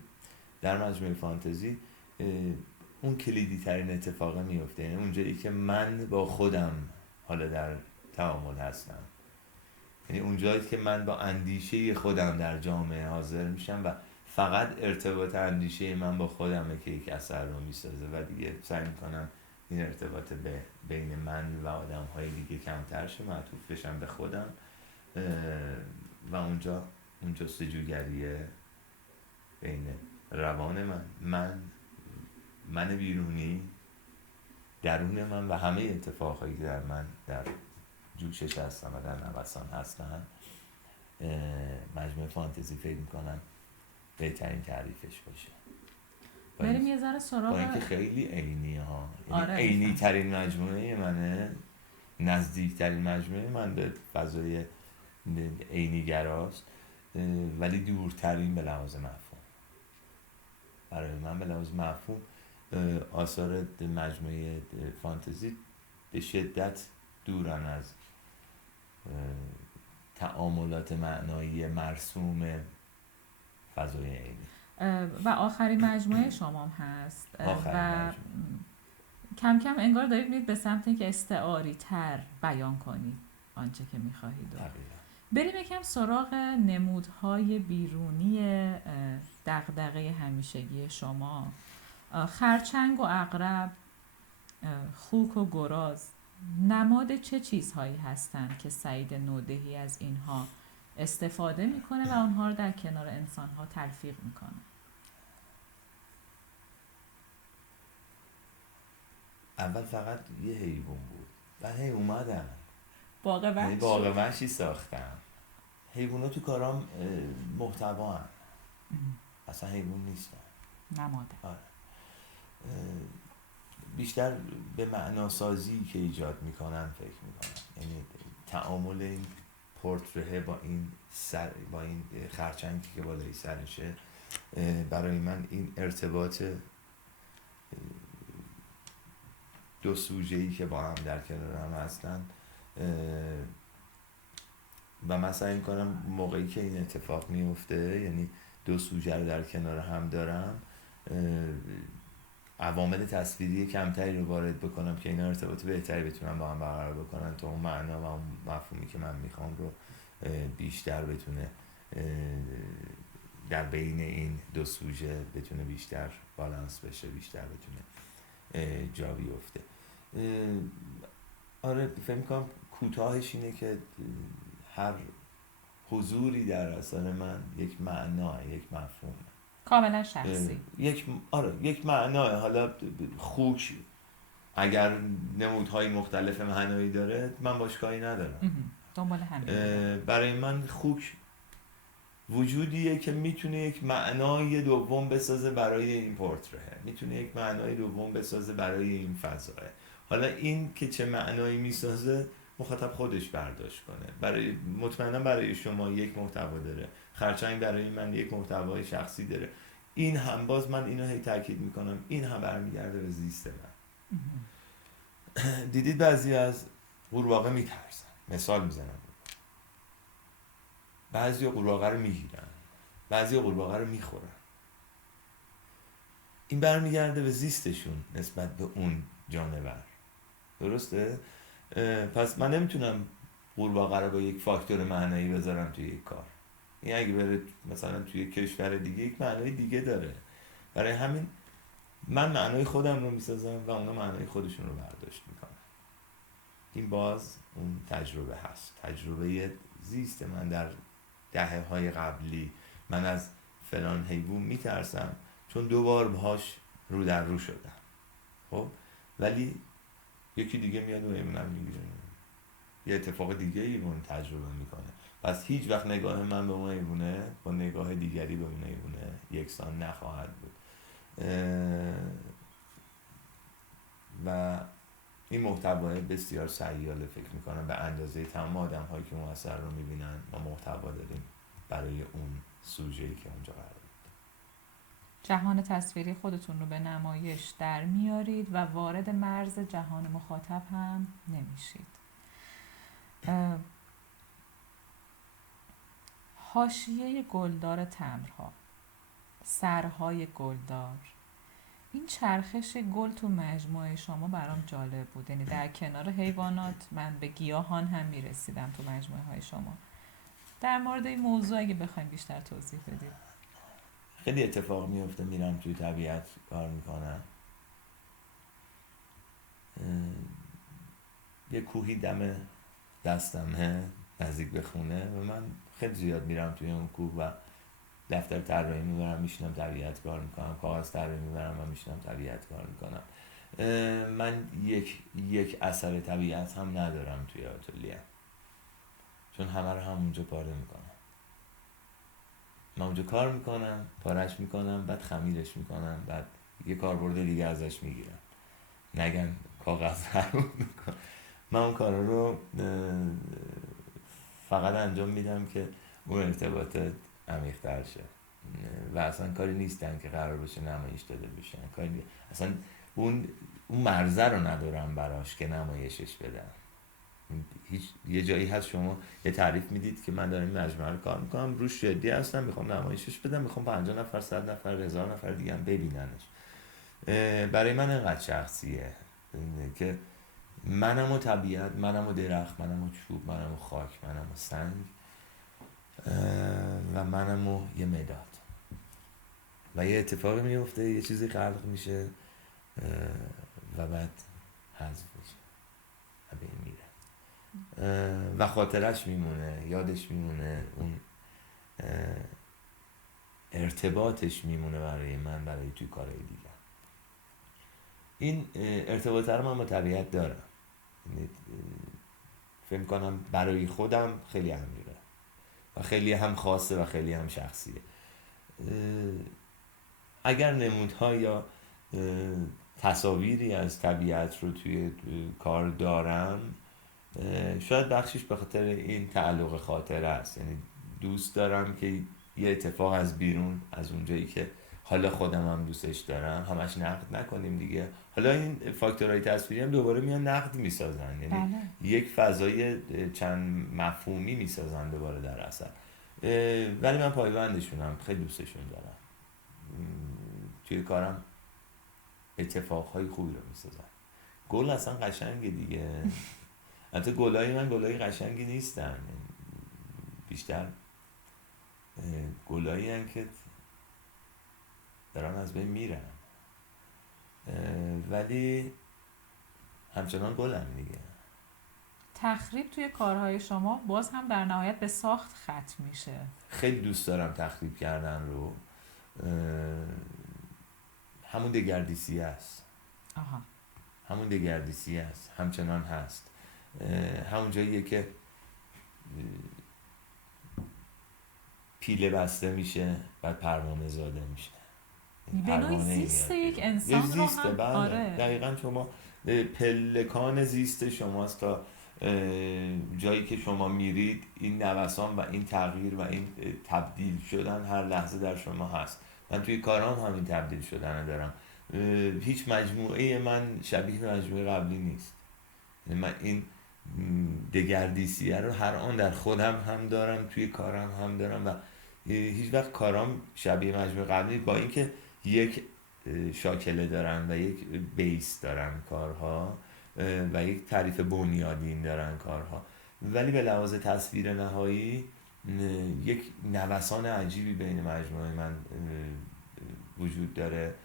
در مجموعه فانتزی اون کلیدی ترین اتفاق میفته، یعنی اونجایی که من با خودم حالا در تعامل هستم، یعنی اونجایی که من با اندیشه خودم در جامعه حاضر میشم و فقط ارتباط اندیشه من با خودمه که یک اثر رو میسازه و دیگه سعی میکنم این ارتباط بین من و آدم های دیگه کمتر شه، معطوف بشم به خودم و اونجا جستجوگریه بین روان من بیرونی، درون من و همه اتفاقایی که در من در جوشش هستن و در نوسان هستن. مجموعه فانتزی فکر میکنم بهترین تعریفش باشه. بریم یه ذره سراغ، با اینکه خیلی عینی ها، آره، عینی ترین مجموعه منه، نزدیک ترین مجموعه من به فضای عینی‌گراست، ولی دورترین به لحاظ مفهوم. برای من به لحاظ مفهوم آثار مجموعه فانتزی به شدت دورن از تعاملات معنایی مرسوم فضای عینی. و آخرین مجموعه شما هم هست آخرین و مجموعه. کم کم انگار دارید میرید به سمت اینکه استعاری تر بیان کنید آنچه که میخواهید. بریم یکم سراغ نمودهای بیرونی دغدغه همیشگی شما. خرچنگ و عقرب، خوک و گراز، نماد چه چیزهایی هستند که سعید نودهی از اینها استفاده میکنه و اونها رو در کنار انسانها تلفیق میکنه؟ اول فقط یه حیوان بود و هی اومدم باغ وحشی ساختم. حیوونا تو کارام محتوا هم. اصلا حیوان نیستن، نماده. آره. بیشتر به معناسازی که ایجاد میکنن فکر میکنم، یعنی تعامل این پورتره با این خرچنگی که بالای سرشه، برای من این ارتباط دو سوژه‌ای که با هم در کنار هم هستن و من سعی میکنم موقعی که این اتفاق میفته، یعنی دو سوژه رو در کنار هم دارم، عوامل تصویری کمتری رو وارد بکنم که اینا ارتباط بهتری بتونن با هم برقرار بکنن تا اون معنا و اون مفهومی که من میخوام رو بیشتر بتونه در بین این دو سوژه بتونه بیشتر بالانس بشه، بیشتر بتونه جا بیفته. آره فکر میکنم کوتاهش اینه که هر حضوری در اثر من یک معنا، یک مفهوم کاملا شخصی، یک معنا. حالا خوک اگر نمودهای مختلف معنایی داره من باش کاری ندارم، دنبال همین. برای من خوک وجودیه که میتونه یک معنای دوم بسازه برای این پورتره، میتونه یک معنای دوم بسازه برای این فضاه. حالا این که چه معنایی میسازه مخاطب خودش برداشت کنه. مطمئنا برای شما یک محتوا داره، خرچنگ برای من یک محتوای شخصی داره. این هم باز من اینو هی تاکید میکنم، این هم برمیگرده به زیست من. دیدید بعضی از قورباغه میترسن، مثال میزنم، بعضی قورباغه رو میگیرن، بعضی قورباغه رو میخورن. این برمیگرده به زیستشون نسبت به اون جانور. درسته؟ پس من نمیتونم قورباغه رو با یک فاکتور معنایی بذارم توی یک کار. این اگه بره مثلا توی کشور دیگه یک معنای دیگه داره. برای همین من معنای خودم رو میسازم و اونا معنای خودشون رو برداشت میکنن. این باز اون تجربه هست، تجربه زیست من. در دهه‌های قبلی من از فلان حیوان میترسم چون 2 بار باهاش رو در رو شدم، خب ولی یکی دیگه میاد و حیوانم میگیره، یه اتفاق دیگه اون تجربه میکنه. پس هیچ وقت نگاه من به اون حیوانه با نگاه دیگری به اون حیوانه یکسان نخواهد بود. و این محتوای بسیار سیاله فکر میکنم به اندازه تمام آدم هایی که اون اثر رو میبینن ما محتوا داریم برای اون سوژه‌ای که اونجا قرار داریم. جهان تصویری خودتون رو به نمایش در میارید و وارد مرز جهان مخاطب هم نمیشید. حاشیه گلدار تمرها، سرهای گلدار، این چرخش گل تو مجموعه شما برام جالب بود. یعنی در کنار حیوانات من به گیاهان هم میرسیدم تو مجموعه های شما. در مورد این موضوع اگه بخوایم بیشتر توضیح بدید. خیلی اتفاق میفته میرم توی طبیعت کار میکنم، یه کوهی دم دستمه نزدیک به خونه و من خیلی زیاد میرم توی اون کوه و دفتر طراحی میبرم میشینم طبیعت کار میکنم، کاغذ طراحی میبرم و میشینم طبیعت کار میکنم. من یک اثر طبیعت هم ندارم توی آتلیه، چون همه رو همونجا پاره میکنم. من اونجا کار میکنم، پارش میکنم، بعد خمیرش میکنم، بعد یه کاربرد دیگه ازش میگیرم، کاغذ رو میکنم. من اون کارا رو فقط انجام میدم که اون ارتباطات عمیق‌تر شه و اصلا کاری نیستن که قرار باشه نمایش داده بشن، اصلا اون مرزه رو ندارم براش که نمایشش بدم. هیچ یه جایی هست شما یه تعریف میدید که من دارم این مجموعه رو کار میکنم، روش جدی هستم، میخوام نمایشش بدم، میخوام 50 نفر 100 نفر 1000 نفر دیگه هم ببیننش. برای من اینقدر شخصیه که منم و طبیعت، منم و درخت، منم و چوب، منم و خاک، منم و سنگ و منم و یه مداد و یه اتفاقی میفته، یه چیزی خلق میشه و بعد حذف میشه و به این میره و خاطرش میمونه، یادش میمونه، اون ارتباطش میمونه برای من، برای توی کارهای دیگه. این ارتباط رو من با طبیعت دارم، فکر کنم برای خودم خیلی عمیقه و خیلی هم خاصه و خیلی هم شخصیه. اگر نمودها یا تصاویری از طبیعت رو توی کار دارم، شاید بخشش به خاطر این تعلق خاطره است. یعنی دوست دارم که یه اتفاق از بیرون، از اونجایی که حالا خودم هم دوستش دارم، همش نقد نکنیم دیگه. حالا این فاکتورهای تصویری هم دوباره میان نقد میسازن، یعنی یک فضای چند مفهومی میسازن دوباره در اثر، ولی من پایبندشونم، خیلی دوستشون دارم. توی کارم اتفاقهای خوبی رو میسازن. گل اصلا قشنگه دیگه. البته گلای من گلای قشنگی نیستن، بیشتر گلایی هن که دارن از بین میرن، ولی همچنان گلن دیگه. تخریب توی کارهای شما باز هم در نهایت به ساخت ختم میشه. خیلی دوست دارم تخریب کردن رو. همون دگردیسی است. همون دگردیسی است، همچنان هست. همون جاییه که پیله بسته میشه بعد پروانه زاده میشه. به نوعی زیست یک انسان رو هم بله. آره. دقیقا شما پلکان زیست شماست تا جایی که شما میرید. این نوسان و این تغییر و این تبدیل شدن هر لحظه در شما هست. من توی کارام همین تبدیل شدن دارم. هیچ مجموعه من شبیه مجموعه قبلی نیست. من این دگردیسیه رو هر آن در خودم هم دارم، توی کارم هم دارم و هیچ وقت کارام شبیه مجموعه قبلی، با اینکه یک شاکله دارن و یک بیس دارن کارها و یک تعریف بنیادین دارن کارها، ولی به لحاظ تصویر نهایی یک نوسان عجیبی بین مجموعه من وجود داره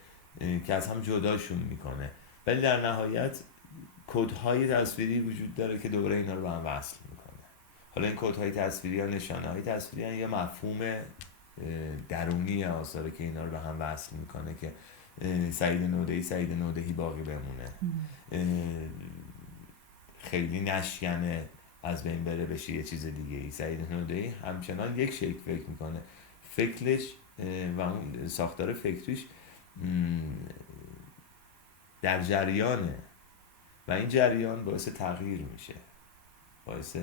که از هم جداشون میکنه، ولی در نهایت کدهای تصویری وجود داره که دوباره اینا رو به هم وصل میکنه. حالا این کدهای تصویری یا نشانه های تصویری یا مفهوم درونی آثاره که اینا رو به هم وصل میکنه که سعید نودهی باقی بمونه، خیلی نشکنه، از بین بره، بشه یه چیز دیگه ای. سعید نودهی همچنان یک شکل فکر میکنه، فکرش و اون ساختار فکریش در جریانه و این جریان باعث تغییر میشه، باعث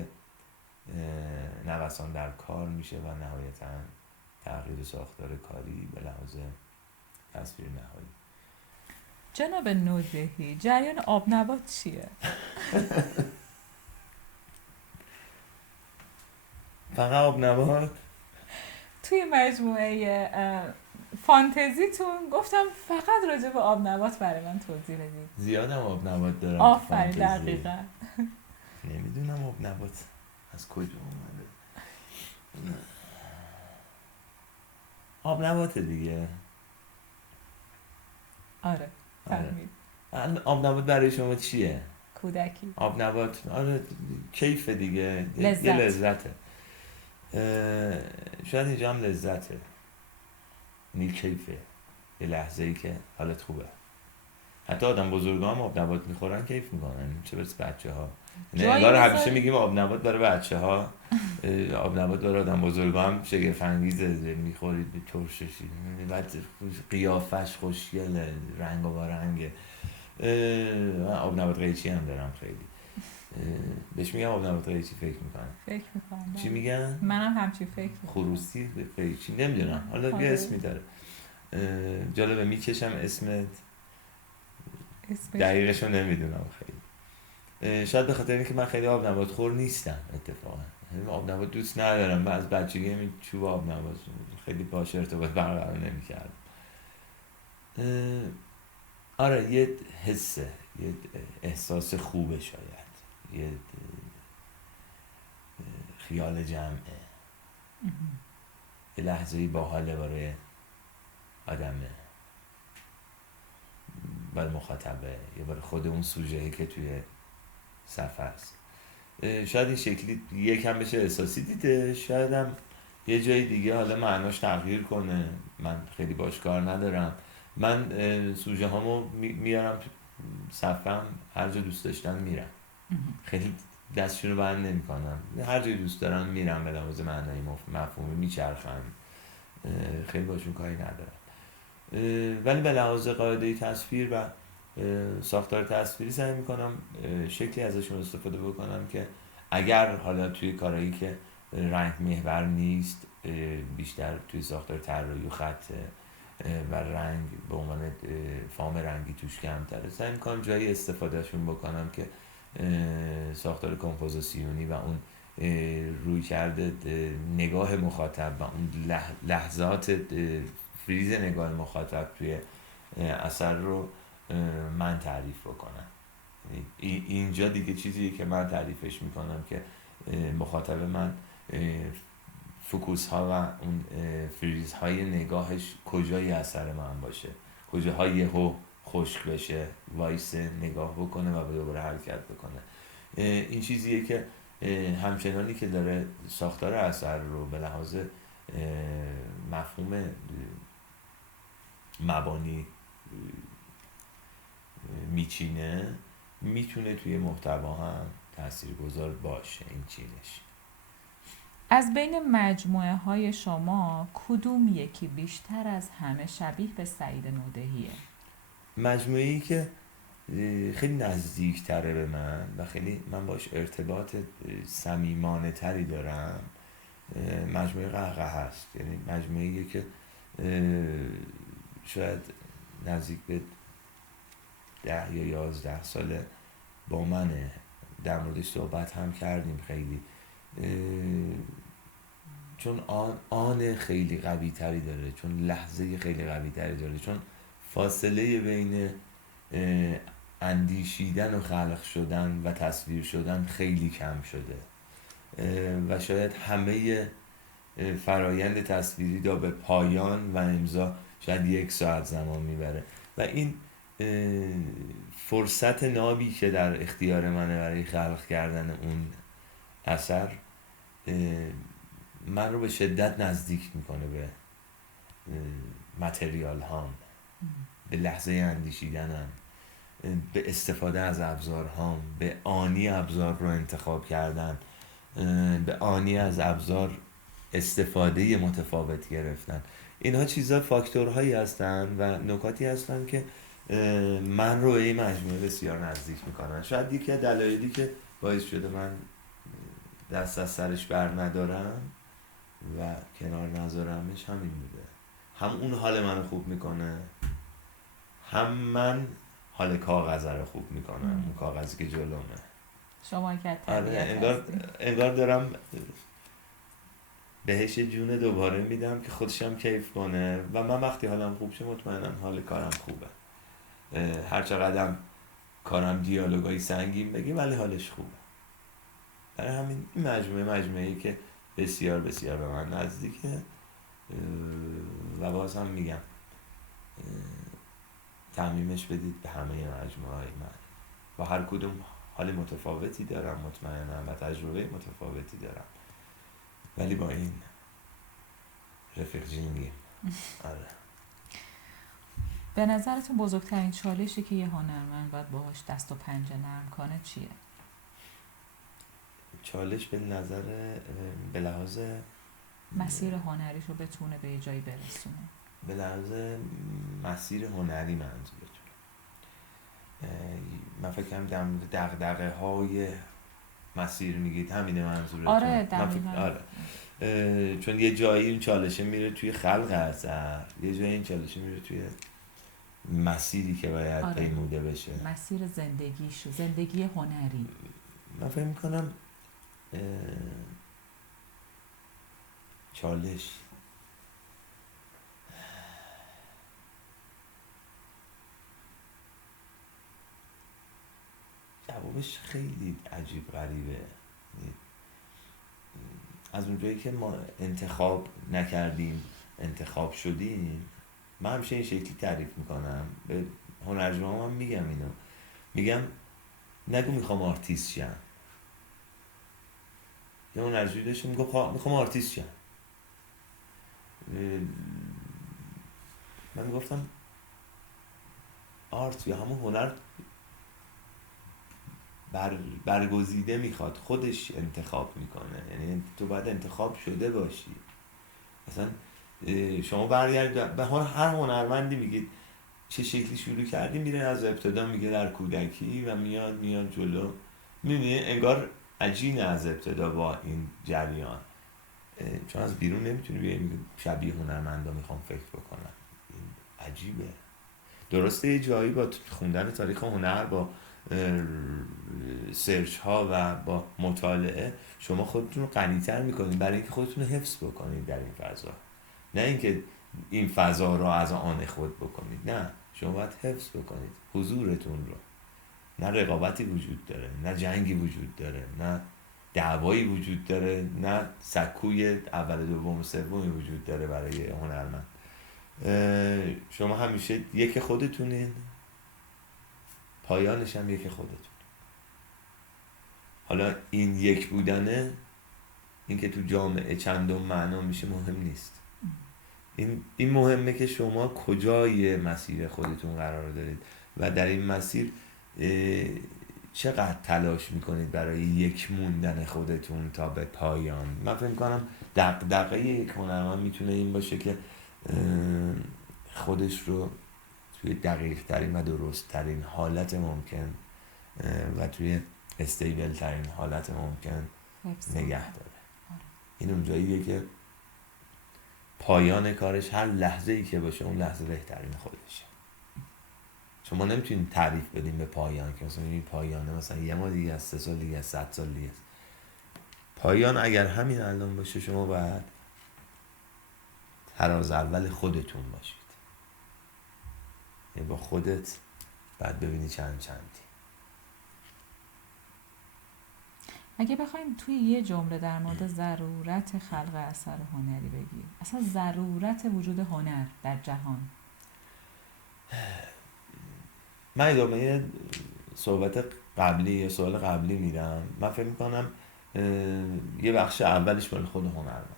نوسان در کار میشه و نهایتاً تغییر ساختار کاری به لحاظ تصویر نهایی. جناب نودهی، جریان آب نبات چیه؟ فقط آب نبات؟ توی مجموعه فانتزیتون گفتم فقط راجع به آب نبات برای من توضیح بدید. زیادم آب نبات دارم. آفرین، دقیقاً. نمیدونم آب نبات از کجا اومده. آب نبات دیگه. آره فهمید. آب نبات برای شما چیه؟ کودکی. آب نبات آره کیف دیگه، لذت. یه لذته. شاید اینجا هم لذته، این کیفه، یه لحظه ای که حالت خوبه. حتی آدم بزرگا هم آب نبات میخورن کیف میکنن، چه برسه بچه ها. انگار همیشه میگیم آب نبات برای بچه ها، آب نبات برای آدم بزرگا هم شگفت انگیزه، میخورید به ترششی، بعد قیافش خوشگله، رنگ و رنگه. آب نبات قیچی هم دارم خیلی. بهش میگم آب نبات قیچی فکر میکنم. فکر میکنم چی میگن؟ منم همچین فکر میکنم. خروسی قیچی نمیدونم، حالا یه اسمی داره. جالبه میکشم اسمت، دقیقشو نمیدونم خیلی. شاید به خاطر اینکه من خیلی آب نبات خور نیستم اتفاقا، آب نبات دوست ندارم. من از بچگی همین چوب آب نبات خیلی باش ارتباط برقرار نمی‌کردم. آره یه حسه، یه احساس خوبه، شاید یه خیال جمعه، یه لحظه‌ای باحاله برای آدمه، برای مخاطبه یا برای خود اون سوژه‌ای که توی صفحه است. شاید این شکلی یکم بشه احساسی دیده، شاید هم یه جای دیگه حالا معناش تغییر کنه. من خیلی باش کار ندارم. من سوژه هامو میارم تو صفحه‌ام، هر جا دوست داشتم میرم، خیلی دستشون رو بند نمی کنم، هر جای دوست دارم میرم، به لحاظ معنایی مفهومی میچرخم، خیلی باشون کاری ندارم. ولی به لحاظ قاعده تصویر و ساختار تصویری سعی میکنم شکلی ازشون استفاده بکنم که اگر حالا توی کارهایی که رنگ محور نیست، بیشتر توی ساختار طراحی و خط و رنگ به عنوان فام رنگی توش کمتره، سعی میکنم جایی استفادهشون بکنم که ساختار کمپوزیسیونی و اون روی کرده نگاه مخاطب و اون لحظات فریز نگاه مخاطب توی اثر رو من تعریف بکنم. اینجا دیگه چیزی که من تعریفش میکنم که مخاطب من فوکوس ها و اون فریز های نگاهش کجای اثر من باشه، کجاهای یهو خشک بشه، وایس نگاه بکنه و دوباره حرکت بکنه. این چیزیه که همچنانی که داره ساختار اثر رو به لحاظ مفهوم مبانی میچینه، میتونه توی محتوا هم تاثیرگذار باشه. این چیزش. از بین مجموعه های شما کدوم یکی بیشتر از همه شبیه به سعید نودهیه؟ مجموعه‌ای که خیلی نزدیک تره به من و خیلی من باش ارتباط صمیمانه تری دارم، مجموعه قهقه هست. یعنی مجموعه‌ای که شاید نزدیک به 10 یا 11 ساله با منه، در موردش صحبت هم کردیم خیلی، چون آن خیلی قوی تری داره، چون لحظه خیلی قوی تری داره، چون فاصله بین اندیشیدن و خلق شدن و تصویر شدن خیلی کم شده و شاید همه فرایند تصویری دا به پایان و امضا شاید 1 ساعت زمان میبره و این فرصت نابی که در اختیار منه برای خلق کردن اون اثر من رو به شدت نزدیک میکنه به متریال هام، به لحظه اندیشیدنم، به استفاده از ابزار هام، به آنی ابزار رو انتخاب کردن، به آنی از ابزار استفاده متفاوت گرفتن. اینها چیزا فاکتورهایی هستن و نکاتی هستن که من رو به این مجموعه بسیار نزدیک میکنن. شاید یکی از دلایلی که باعث شده من دست از سرش بر ندارم و کنار نذارمش همین بوده، هم اون حال منو خوب میکنه، هم من حال کاغذ رو خوب میکنم، اون کاغذی که جلومه. شما که انگار دارم بهش جون دوباره میدم که خودشم کیف کنه و من وقتی حالم خوب شه مطمئنم حال کارم خوبه. هر چقدرم کارم دیالوگای سنگین بگی ولی حالش خوبه. برای همین این مجموعه‌ای که بسیار بسیار به من نزدیکه و باز هم میگم تعمیمش بدید به همه مجموعه‌های من. با هر کدوم حال متفاوتی دارم مطمئنم و تجربه متفاوتی دارم، ولی با این رفیق جینگی. آره. به نظرتون بزرگترین چالشی که یه هنرمند باید باهاش دست و پنجه نرم کنه چیه؟ چالش به لحاظ مسیر هنریش رو بتونه به یه جایی برسونه. به لحاظ مسیر هنری منظورتون؟ من فکر کنم در مورد دغدغه‌های مسیر میگید، همینه منظورتون؟ آره من دقیقاً. آره. چون یه جایی این چالشه میره توی خلق اثر، یه جایی این چالشه میره توی مسیری که باید آره. پیموده بشه، مسیر زندگی هنری. من فکر میکنم چالش جوابش خیلی عجیب غریبه. از اونجایی که ما انتخاب نکردیم انتخاب شدیم، من همیشه این شکلی تعریف میکنم، به هنرجوام هم میگم اینو، میگم نگو میخوام آرتیست شم. یه هنرجویی داشته میخوام آرتیست شم، من گفتم آرت یا همون هنر برگزیده میخواد، خودش انتخاب میکنه، یعنی تو باید انتخاب شده باشی. مثلا شما برگرد به هر هنرمندی میگید چه شکلی شروع کردی، میره از ابتدا میگه در کودکی و میاد جلو، میبینی انگار عجینه از ابتدا با این جریان، چون از بیرون نمیتونی بیایی شبیه هنرمندا میخوام فکر بکنم، این عجیبه. درسته یه جایی با خوندن تاریخ هنر، با سرچ ها و با مطالعه شما خودتون رو غنی‌تر میکنید برای اینکه خودتون رو حفظ بکنید در این فضا، نه اینکه این فضا رو از آن خود بکنید، نه، شما باید حفظ بکنید حضورتون رو. نه رقابتی وجود داره، نه جنگی وجود داره، نه دعوایی وجود داره، نه سکوی اول دوم سومی وجود داره برای هنرمند. شما همیشه یک خودتونین، پایانش هم یک خودتون. حالا این یک بودنه، این که تو جامعه چندم معنا میشه مهم نیست، این مهمه که شما کجای مسیر خودتون قرار دارید و در این مسیر چقدر تلاش میکنید برای یک موندن خودتون تا به پایان. من فکر میکنم دغدغه یک هنرمند میتونه این باشه که خودش رو توی دقیق ترین و درست ترین حالت ممکن و توی استیبل ترین حالت ممکن نگه داره. این اونجاییه که پایان کارش هر لحظه ای که باشه اون لحظه بهترین خودشه. شما نمیتونید تعریف بدین به پایان که مثلا این پایانه مثلا یه ماه دیگه از 3 سال دیگه از 100 سال دیگه. پایان اگر همین الان باشه، شما باید تراز اول خودتون باشید، یعنی با خودت بعد ببینی چندی. اگه بخوایم توی یه جمله در مورد ضرورت خلق اثر هنری بگیم، اصلا ضرورت وجود هنر در جهان. من ادامه صحبت قبلی یا سوال قبلی میدم. من فکر میکنم یه بخش اولش مال خود هنرمند.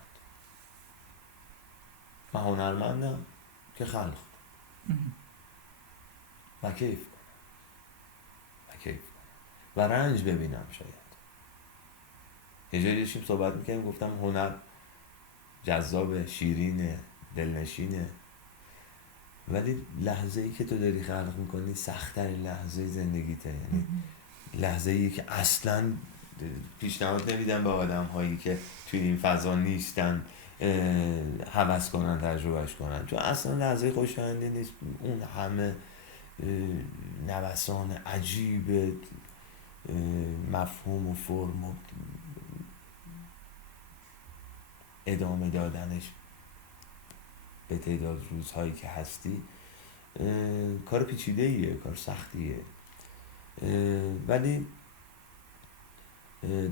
من هنرمندم که خلق و کیف کنم و رنج ببینم. شاید یه جایی داشتیم صحبت میکنیم، گفتم هنر جذاب، شیرینه، دلنشینه، ولی لحظه ای که تو داری خلق میکنی سخت‌ترین لحظه زندگیته. یعنی لحظه ای که اصلا پیشنهاد نمیدم به آدم هایی که توی این فضا نیستن هوس کنن تجربهش کنن، چون اصلا لحظه خوشایندی نیست. اون همه نوسان عجیب مفهوم و فرم و ادامه دادنش به تعداد روزهایی که هستی کار پیچیده ایه، کار سختیه. ولی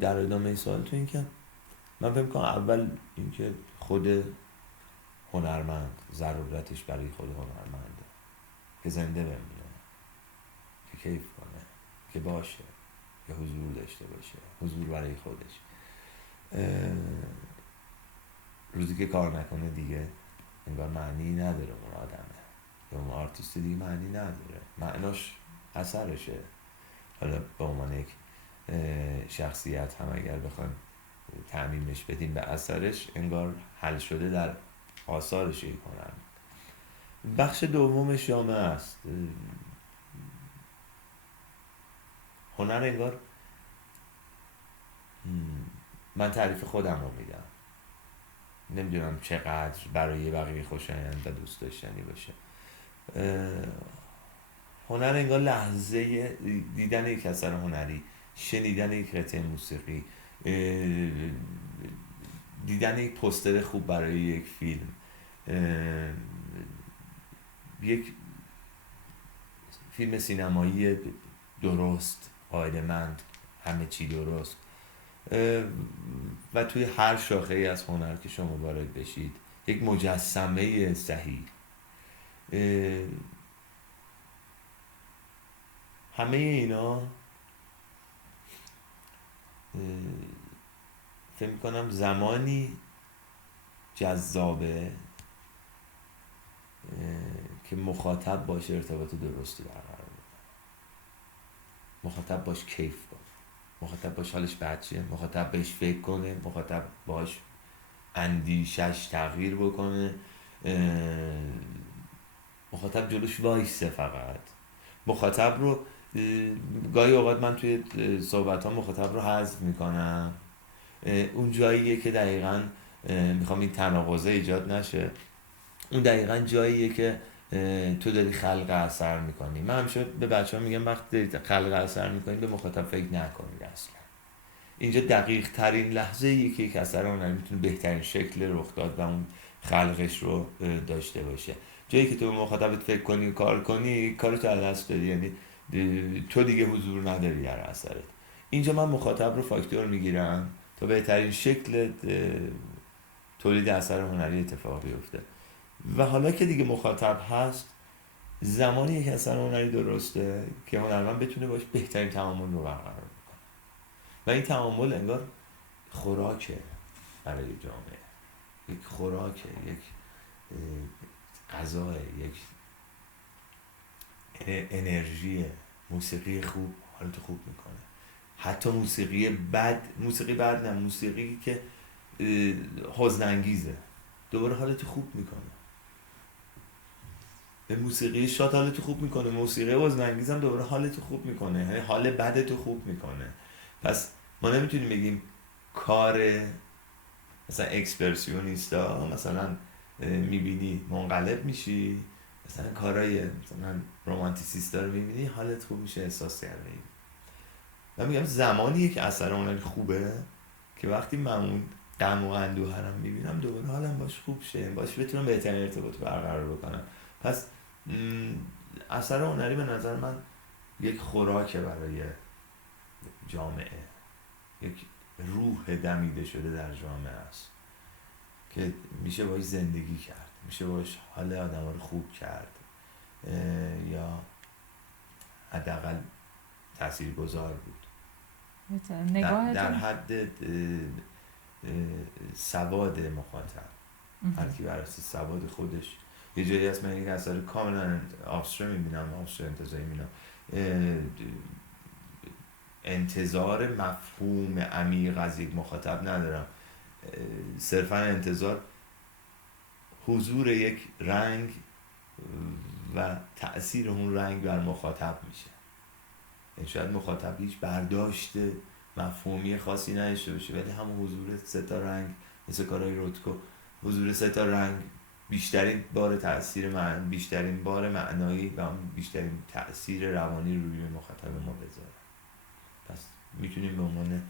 در ادامه سوال تو این که من فکر می‌کنم اول اینکه خود هنرمند ضرورتش برای خود هنرمنده که زنده بمونه، که کیف کنه، که باشه، که حضور داشته باشه، حضور برای خودش. روزی که کار نکنه دیگه انگار معنی نداره، اون آدمه یا اون آرتیست دیگه معنی نداره، معناش اثرشه. حالا به عنوان یک شخصیت هم اگر بخوایم تعمیمش بدیم به اثرش، انگار حل شده در آثارش یک هنرمند. بخش دومش جامعه است. هنر انگار من تعریف خودم رو میدم، نمیدونم چقدر برای بقیه خوشایند و دوست داشتنی باشه. هنر انگار لحظه دیدن یک اثر هنری، شنیدن یک قطعه موسیقی، دیدن یک پوستر خوب برای یک فیلم، یک فیلم سینمایی درست، قاعده‌مند، همه چی درست، و توی هر شاخه ای از هنر که شما وارد بشید یک مجسمه صحیح. همه اینا فکر می‌کنم زمانی جذابه که مخاطب باشه ارتباط درستی برقرار بکنه، مخاطب باش کیف کنه، مخاطب باش حالش بد شه، مخاطب بهش فکر کنه، مخاطب باش اندیشش تغییر بکنه، مخاطب جلوش وایسه. فقط مخاطب رو گاهی اوقات من توی صحبت ها مخاطب رو حذف میکنم، اون جاییه که دقیقاً میخوام این تناقضه ایجاد نشه، اون دقیقاً جاییه که تو داری خلق اثر میکنی. من همیشه به بچه ها میگم وقتی داری خلق اثر میکنی به مخاطب فکر نکنید اصلا. اینجا دقیق ترین لحظه ایه که یک اثر هنری میتونه بهترین شکل رخ داد و اون خلقش رو داشته باشه. جایی که تو به مخاطبت فکر کنی و کار کنی، کارتو از دست دادی، یعنی تو دیگه حضور نداری در اثرت. اینجا من مخاطب رو فاکتور میگیرم تا بهترین شکل تولید اثر هنری اتفاق بیفته. و حالا که دیگه مخاطب هست، زمانی یک اثر هنری درسته که هنرمند بتونه باش بهترین تعامل رو برقرار کنه و این تعامل انگار خوراکه برای جامعه، یک خوراکه، یک غذاه، یک انرژی. موسیقی خوب حالت خوب میکنه، حتی موسیقی بد نه، موسیقی که حزن انگیزه دوباره حالت خوب میکنه. به موسیقی شاد حالت خوب میکنه، موسیقی حزن انگیز هم دوباره حالت خوب میکنه، حال بدت خوب میکنه. پس ما نمیتونیم بگیم کار مثلا اکسپرسیونیستا مثلا میبینی منقلب میشی، مثلا کارهای مثلا رومانتیسیستا رو میبینی حالت خوب میشه، احساس کرده ای. من میگم زمانی که اثر هنری خوبه که وقتی من اون غم و اندوه رو میبینم دوباره حالم باش خوب شه، باش بتونم بهترین ارتباط برقرار بکنم. پس اثر هنری به نظر من یک خوراکه برای جامعه، یک روح دمیده شده در جامعه است که میشه باش زندگی کرد، میشه باش حال آدم رو خوب کرد یا حداقل تاثیرگذار بود در حد سواد مخاطب. هر کی بر اساس سواد خودش. یه جایی هست من یک اثر کاملا آبسترا میبینم، آبسترا انتزاعی میبینم، انتظار مفهوم عمیق از یک مخاطب ندارم، صرفا انتظار حضور یک رنگ و تأثیر اون رنگ بر مخاطب میشه. این شاید مخاطب هیچ برداشت مفهومی خاصی نداشته باشه، ولی همون حضور 3 تا رنگ مثل کارهای روتکو، حضور 3 تا رنگ بیشترین بار تأثیر بیشترین بار معنایی و بیشترین تأثیر روانی روی مخاطب ما بذاره. پس میتونیم به عنوان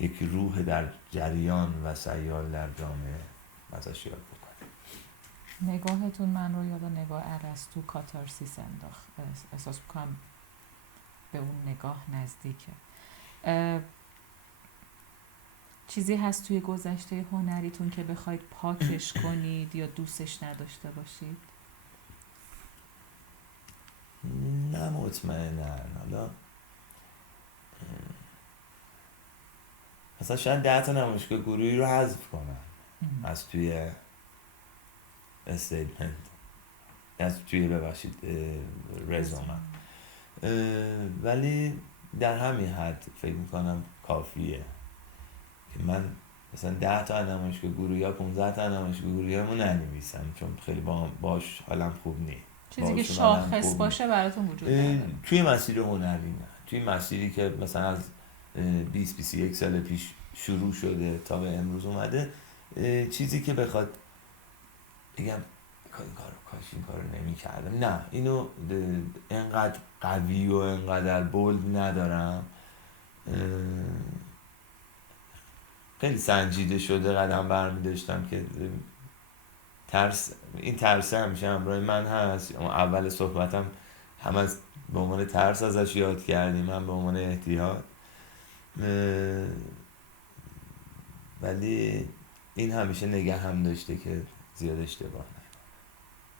یک روح در جریان و سیال در جامعه ازش یاد بکنیم. نگاهتون من رو یاد نگاه ارسطو کاتارسیس انداخت. احساس میکنم به اون نگاه نزدیکه. چیزی هست توی گذشته هنریتون که بخواید پاکش کنید یا دوستش نداشته باشید؟ نه مطمئناً. حالا مثلا شاید 10 تا نمایشگاه گروهی رو حذف کنم از توی استیتمنت، از توی ببخشید رزومم، ولی در همین حد فکر میکنم کافیه که من مثلا 10 تا نمایشگاه گروهی یا 15 تا نمایشگاه گروهی رو ننویسم، چون خیلی باش حالم خوب نیست. چیزی که شاخص باشه براتون وجود نداره توی مسیر هنری نه، توی مسیری که مثلا از 20-21 سال پیش شروع شده تا به امروز اومده، چیزی که بخواد بگم کاش این کارو نمی کردم، نه، اینو انقدر قوی و انقدر بولد ندارم. خیلی سنجیده شده قدم برمی داشتم که این ترس همیشه همراه من هست. اول صحبتم هم از به عنوان ترس ازش یاد کردیم، هم به عنوان احتیاط، ولی این همیشه نگه هم داشته که زیاد اشتباه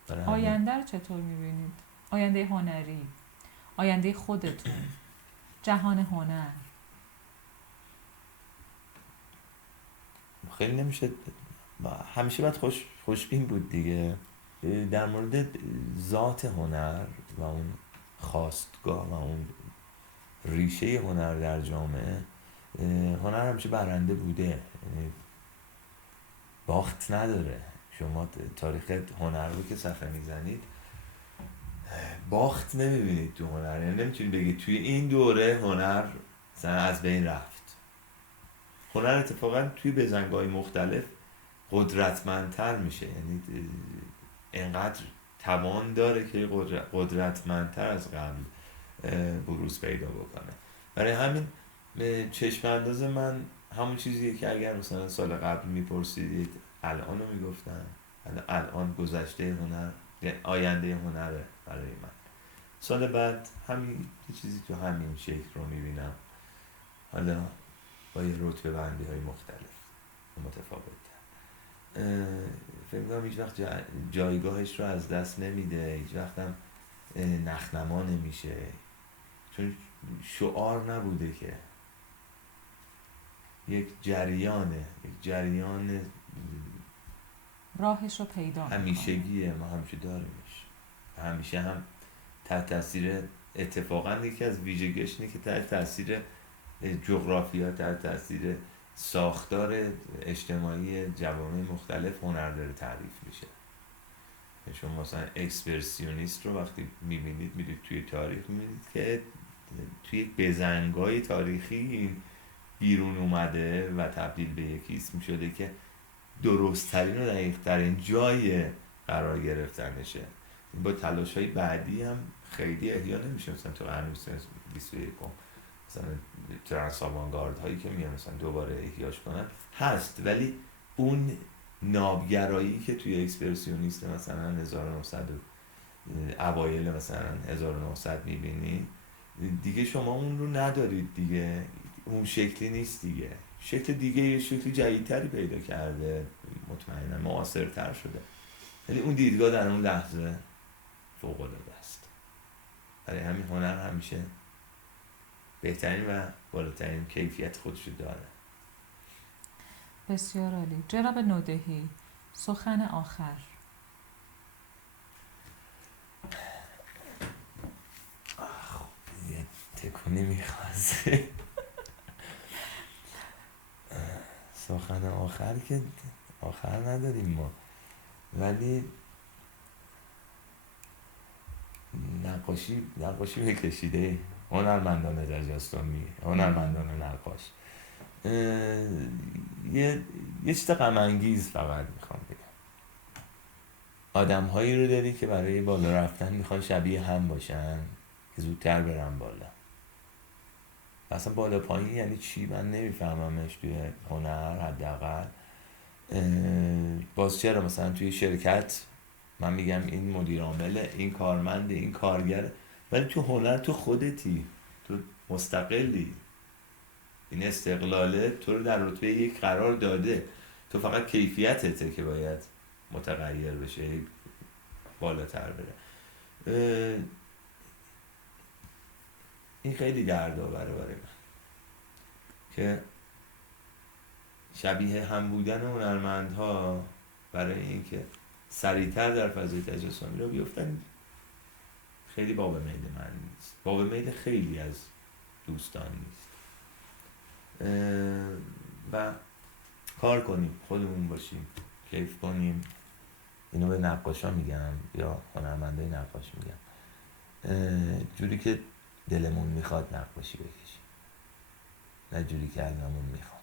نکنم. آینده رو چطور میبینید؟ آینده هنری، آینده خودتون، جهان هنر. خیلی نمیشه، همیشه باید خوشبین بود دیگه. در مورد ذات هنر و اون خواستگاه و اون ریشه هنر در جامعه، هنر همیشه برنده بوده، باخت نداره. شما تاریخ هنر رو که صفحه میزنید باخت نمیبینید تو هنر، یعنی نمیتونید بگید توی این دوره هنر مثلا از بین رفت. هنر اتفاقا توی بزنگاه‌های مختلف قدرتمندتر میشه، یعنی انقدر توان داره که قدرتمندتر از قبل بروز پیدا بکنه. برای همین چشم انداز من همون چیزیه که اگر مثلا سال قبل میپرسیدید الان رو میگفتم. الان گذشته هنر، آینده هنره برای من. سال بعد همین چیزی تو همین شکل رو میبینم، حالا با یه رتبه بندی های مختلف متفاوت. فکر می‌کنم هیچ وقت جایگاهش رو از دست نمیده، هیچ وقت هم نخنما نمیشه، چون شعار نبوده که، یک جریان راهش رو پیدا همیشگیه، ما همیشه داریمش، همیشه هم تحت تاثیر، اتفاقا یکی از ویژگیش اینه که تحت تاثیر جغرافیا، تحت تاثیر ساختار اجتماعی جوامع مختلف هنر داره تعریف میشه. شما مثلا اکسپرسیونیست رو وقتی میبینید توی تاریخ میبینید که توی یک بزنگاه تاریخی بیرون اومده و تبدیل به یک اسم شده که درست‌ترین و دقیق‌ترین جای قرار گرفتنشه. با تلاش‌های بعدی هم خیلی احیا نمیشه، مثلا تو قرن 21 مثلا ترانس آوانگارد هایی که میان مثلا دوباره احیاش کنن هست، ولی اون نابگرایی که توی اکسپرسیونیست مثلا 1900 اوایل مثلا 1900 میبینی دیگه، شما اون رو ندارید دیگه، اون شکلی نیست دیگه، شکل دیگه، یه شکل جدیدتری پیدا کرده، مطمئنا معاصرتر شده، ولی اون دیدگاه در اون لحظه فوق العاده است. برای همین هنر همیشه بهترین و بالاترین کیفیت خودشو داره. بسیار عالی. جناب نودهی، سخن آخر. یه تکونی میخواسته. سخن آخر که آخر نداریم ما، ولی نقاشی بکشیده هنرمندان تجسمی، هنرمندان نقاش. یه چیز غم انگیز فقط میخوام بگم، آدم هایی رو داری که برای بالا رفتن میخوان شبیه هم باشن که زودتر برن بالا. اصلا بالا پایین یعنی چی؟ من نمیفهممش توی هنر حداقل. باز چرا مثلا توی شرکت من میگم این مدیر عامل، این کارمند، این کارگر، ولی تو هنر تو خودتی، تو مستقلی، این استقلاله تو رو در رتبه یک قرار داده، تو فقط کیفیتته که باید متغیر بشه، بالاتر بره. این خیلی دردآوره برای من که شبیه هم بودن هنرمندها برای اینکه سریعتر در فضای تجسمی رو بیفتن خیلی باب میل من نیست، باب میل خیلی از دوستان نیست. و کار کنیم، خودمون باشیم، کیف کنیم. اینو به نقاشا میگم یا هنرمندای نقاش میگم، جوری که دلمون میخواد نقاشی بکشیم، نه جوری که ازمون میخواد.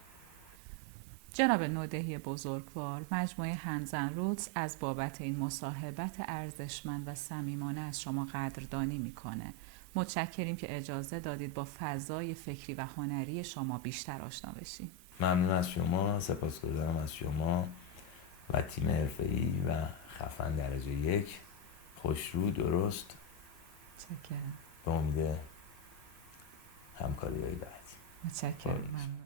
جناب نودهی بزرگوار، مجموعه هنزن روتس از بابت این مصاحبت ارزشمند و صمیمانه از شما قدردانی میکنه. متشکریم که اجازه دادید با فضای فکری و هنری شما بیشتر آشنا بشیم. ممنون از شما، سپاسگزارم از شما و تیم حرفه‌ای و خفن درجه 1. خوشرو، درست، متشکرم. به امید همکاری های بعدی. متشکرم. ممنون.